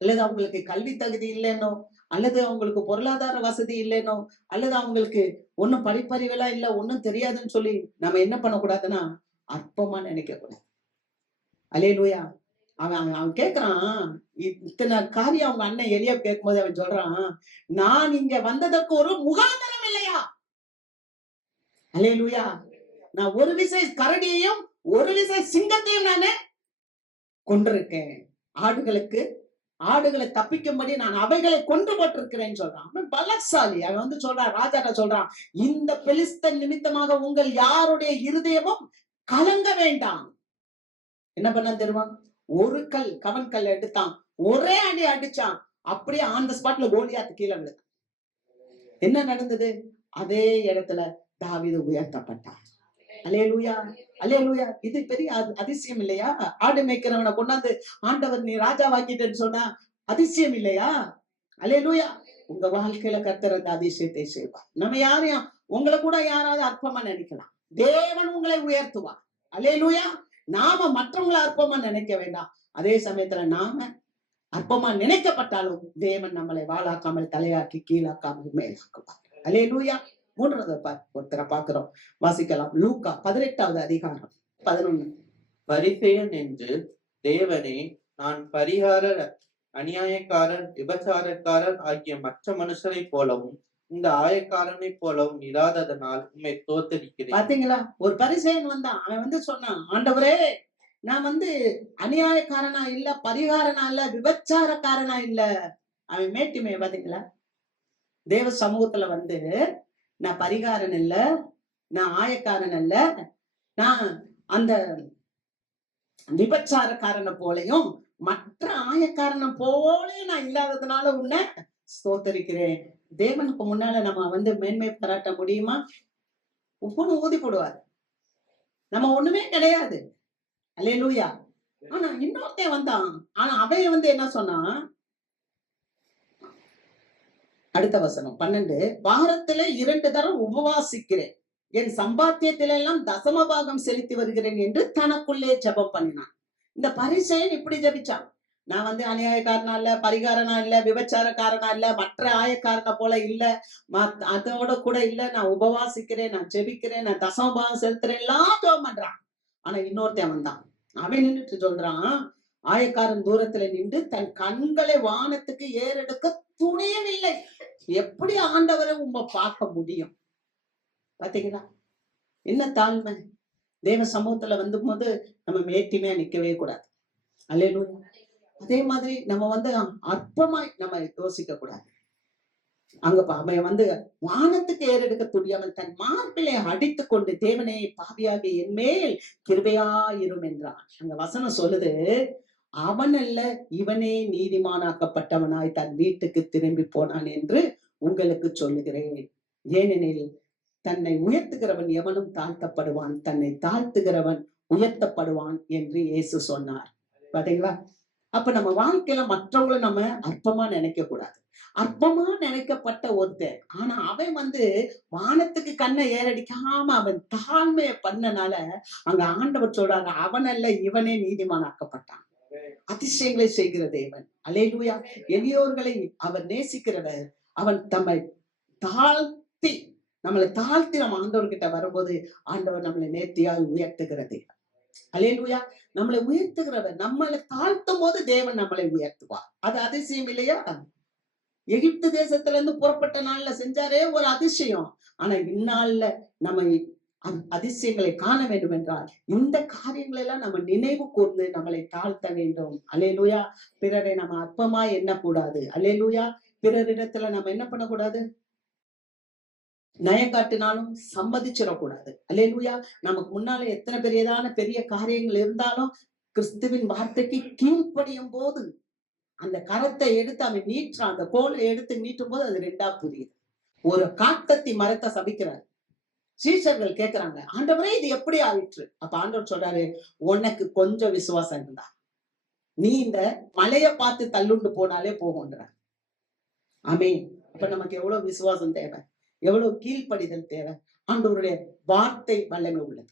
அல்லது அவங்களுக்கு கல்வி தகுதி இல்லைன்னோ, அல்லது அவங்களுக்கு பொருளாதார வசதி இல்லைன்னோ, அல்லது அவங்களுக்கு ஒன்னும் படிப்பறிவெல்லாம் இல்ல, ஒன்னும் தெரியாதுன்னு சொல்லி நம்ம என்ன பண்ணக்கூடாதுன்னா அற்பமா நினைக்க கூடாது. அல்லேலூயா. அவன் கேட்கிறான், இத்தனை காரியம் அவங்க அண்ணன் எலியா கேட்கும் போது அவன் சொல்றான், நான் இங்க வந்ததற்கு ஒரு முகாந்தரம் இல்லையா? அல்லேலூயா. நான் ஒரு விசை கரடியையும் ஒரு விசை சிங்கத்தையும் நானே கொண்டிருக்கேன். ஆடுகளை தப்பிக்கும்படி நான் அவைகளை கொண்டு போட்டிருக்கிறேன்னு சொல்றான். அவன் பலசாலி. அவன் வந்து சொல்றான், ராஜாட்ட சொல்றான், இந்த பெலிஸ்தன் நிமித்தமாக உங்கள் யாருடைய இருதயமும் கலங்க வேண்டாம். என்ன பண்ண தெரியுமா? ஒரு கவன் கல் எடுத்தான், ஒரே அடி அடிச்சான். அப்படியே ஆன் த ஸ்பாட்ல கோலியாத்து கீழே விழுது. என்ன நடந்தது? அதே இடத்துல தாவீது உயர்த்தப்பட்டார். அல்லேலூயா, அல்லேலூயா. இது பெரிய அதிசயம் இல்லையா? ஆடு மேய்க்கிறவனை கொண்டாந்து ஆண்டவர் நீ ராஜாவாக்கிட்டேன்னு சொன்னா அதிசயம் இல்லையா? அல்லேலூயா. உங்க வாழ்க்கையில கர்த்தர் அந்த அதிசயத்தை செய்வார். நம்ம யாரையும், உங்களை கூட யாராவது அற்பமா நினைக்கலாம், தேவன் உங்களை உயர்த்துவார். அல்லேலூயா. நாம மற்றவங்களை அற்பமா நினைக்க வேண்டாம். அதே சமயத்துல நாம அற்பமா நினைக்கப்பட்டாலும் தேவன் நம்மளை வாழாக்காமல் தலையாக்கி கீழாக்காமல் மேலாக்குவார். அல்லேலூயா. 3வது ஒருத்தரை பார்க்கிறோம். வாசிக்கலாம். லூக்கா 18வது அதிகாரம் 11. பரிசேயன் என்று தேவனே, நான் பரிகாரர், அநியாயக்காரர், விபச்சாரக்காரர் ஆகிய மற்ற மனுஷரை போலவும் இந்த ஆயக்காரனை போலவும் இராததனால் உம்மை தோத்தரிக்கிறேன். பாத்தீங்களா? ஒரு பரிசேயன் வந்தான். அவன் வந்து சொன்னான், ஆண்டவரே நான் வந்து அநியாயக்காரனா இல்ல, பரிகாரனா இல்ல, விபச்சாரக்காரனா இல்ல. அவன் மேட்டிமைய பாத்தீங்களா? தேவ சமூகத்துல வந்து நான் பரிகாரன் இல்ல, நான் ஆயக்காரன் அல்ல, நான் அந்த விபச்சாரக்காரனை போலையும் மற்ற ஆயக்காரனை போலையும் நான் இல்லாததுனால உன்னை ஸ்தோத்தரிக்கிறேன். தேவனுக்கு முன்னால நம்ம வந்து மேன்மை பாராட்ட முடியுமா? உப்புன்னு ஊதி போடுவார். நம்ம ஒண்ணுமே கிடையாது. அல்லேலூயா. ஆனா இன்னொருத்தன் வந்தான். ஆனா அவன் வந்து என்ன சொன்னா, அடுத்த வசனம் 12, வாரத்திலே 2 தரம் உபவாசிக்கிறேன், என் சம்பாத்தியத்திலெல்லாம் தசமபாகம் செலுத்தி வருகிறேன் என்று தனக்குள்ளே ஜெபம் பண்ணினான். இந்த பரிசேயன் இப்படி ஜெபிச்சான். நான் வந்து அநியாயக்காரனா இல்ல, பரிகாரனா இல்ல, விபச்சாரக்காரனா இல்ல, மற்ற ஆயக்காரனை போல இல்ல, அதோட கூட இல்ல, நான் உபவாசிக்கிறேன், நான் ஜெபிக்கிறேன், நான் தசமபாகம் செலுத்துறேன், எல்லாம் ஜெபம் பண்றான். ஆனா இன்னொருத்தன் வந்தான். அவன் நின்னுட்டு சொல்றான், ஆயக்காரன் தூரத்துல நின்று தன் கண்களை வானத்துக்கு ஏறெடுக்க துணியவில்லை. எப்படி ஆண்டவரை உங்க பார்க்க முடியும்? பாத்தீங்களா என்ன தாழ்மை? தேவ சமூகத்துல வந்து போது நம்ம மேட்டிமையா நிக்கவே கூடாது. அல்லேலூயா. அதே மாதிரி நம்ம வந்து அற்பமாய் நம்ம யோசிக்க கூடாது. அங்க அவன் வந்து வானத்துக்கு ஏறெடுக்க துடியாமல் தன் மார்பிலே அடித்து கொண்டு, தேவனே பாவியாக என் மேல் கிருபையாயிரும் என்றான். அங்க வசனம் சொல்லுது, அவன் அல்ல இவனே நீதிமானாக்கப்பட்டவனாய் தன் வீட்டுக்கு திரும்பி போனான் என்று உங்களுக்கு சொல்லுகிறேன். ஏனெனில் தன்னை உயர்த்துகிறவன் எவனும் தாழ்த்தப்படுவான், தன்னை தாழ்த்துகிறவன் உயர்த்தப்படுவான் என்று இயேசு சொன்னார். பாத்தீங்களா? அப்ப நம்ம வாழ்க்கையில மற்றவங்களை நம்ம அற்பமா நினைக்க கூடாது. அற்பமா நினைக்கப்பட்ட ஒருத்தன், ஆனா அவன் வந்து வானத்துக்கு கண்ணை ஏறடிக்காம அவன் தாழ்மையை பண்ணனால அங்க ஆண்டவர் சொல்றாங்க, அவன் அல்ல இவனே நீதிமானாக்கப்பட்டான். அதிசயங்களை செய்கிற தேவன். அல்லேலூயா. எளியோர்களை அவர் நேசிக்கிறவர். அவன் தம்மை தாழ்த்தி, நம்மளை தாழ்த்தி நம்ம ஆண்டவர்கிட்ட வரும்போது ஆண்டவர் நம்மளை நேர்த்தியால் உயர்த்துகிறது. அல்லேலூயா. நம்மளை உயர்த்துகிறவர். நம்மளை தாழ்த்தும் போது தேவன் நம்மளை உயர்த்துவார். அது அதிசயம் இல்லையா? எகிப்து தேசத்துல இருந்து புறப்பட்ட நாள்ல செஞ்சாரே ஒரு அதிசயம். ஆனா இந்நாள்ல நம்ம அதிசயங்களை காண வேண்டும் என்றால் இந்த காரியங்களை எல்லாம் நம்ம நினைவு கூர்ந்து நம்மளை தாழ்த்த வேண்டும். அல்லேலூயா. பிறரை நம்ம அற்பமா எண்ணக்கூடாது. அல்லேலூயா. பிறரிடத்துல நம்ம என்ன பண்ணக்கூடாது? நயம் காட்டினாலும் சம்மதிச்சிடக்கூடாது. அல்லேலூயா. நமக்கு முன்னால எத்தனை பெரிய காரியங்கள் இருந்தாலும் கிறிஸ்துவின் வார்த்தைக்கு கீழ்ப்படியும் போது அந்த கரத்தை எடுத்து அவன் நீட்டுறான். அந்த கோலை எடுத்து நீட்டும் போது அது 2ஆ புரியுது. ஒரு காட்டத்தி மரத்தை சபிக்கிறார். சீஷர்கள் கேட்கிறாங்க, ஆண்டவரே இது எப்படி ஆயிற்று? அப்ப ஆண்டவர் சொல்றாரு, உனக்கு கொஞ்சம் விசுவாசம் இருந்தா நீ இந்த மலைய பார்த்து தள்ளுண்டு போனாலே போகும்ன்றார். ஆமென். அப்ப நமக்கு எவ்வளவு விசுவாசம் தேவை, எவ்வளவு கீழ்ப்படிதல் தேவை. ஆண்டவருடைய வார்த்தை வல்லமை உள்ளது.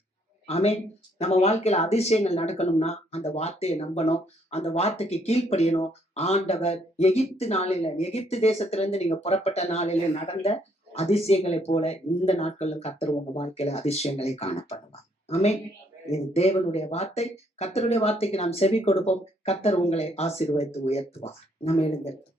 ஆமென். நம்ம வாழ்க்கையில அதிசயங்கள் நடக்கணும்னா அந்த வார்த்தையை நம்பணும், அந்த வார்த்தைக்கு கீழ்ப்படியணும். ஆண்டவர் எகிப்து தேசத்திலிருந்து நீங்க புறப்பட்ட நாளில நடந்த அதிசயங்களை போல இந்த நாட்களிலும் கர்த்தர் உங்க வாழ்க்கையில அதிசயங்களை காணப்படுவார். ஆமென். இது தேவனுடைய வார்த்தை. கர்த்தருடைய வார்த்தைக்கு நாம் செவி கொடுப்போம். கர்த்தர் உங்களை ஆசீர்வதித்து உயர்த்துவார். நம்ம எழுந்திருப்போம்.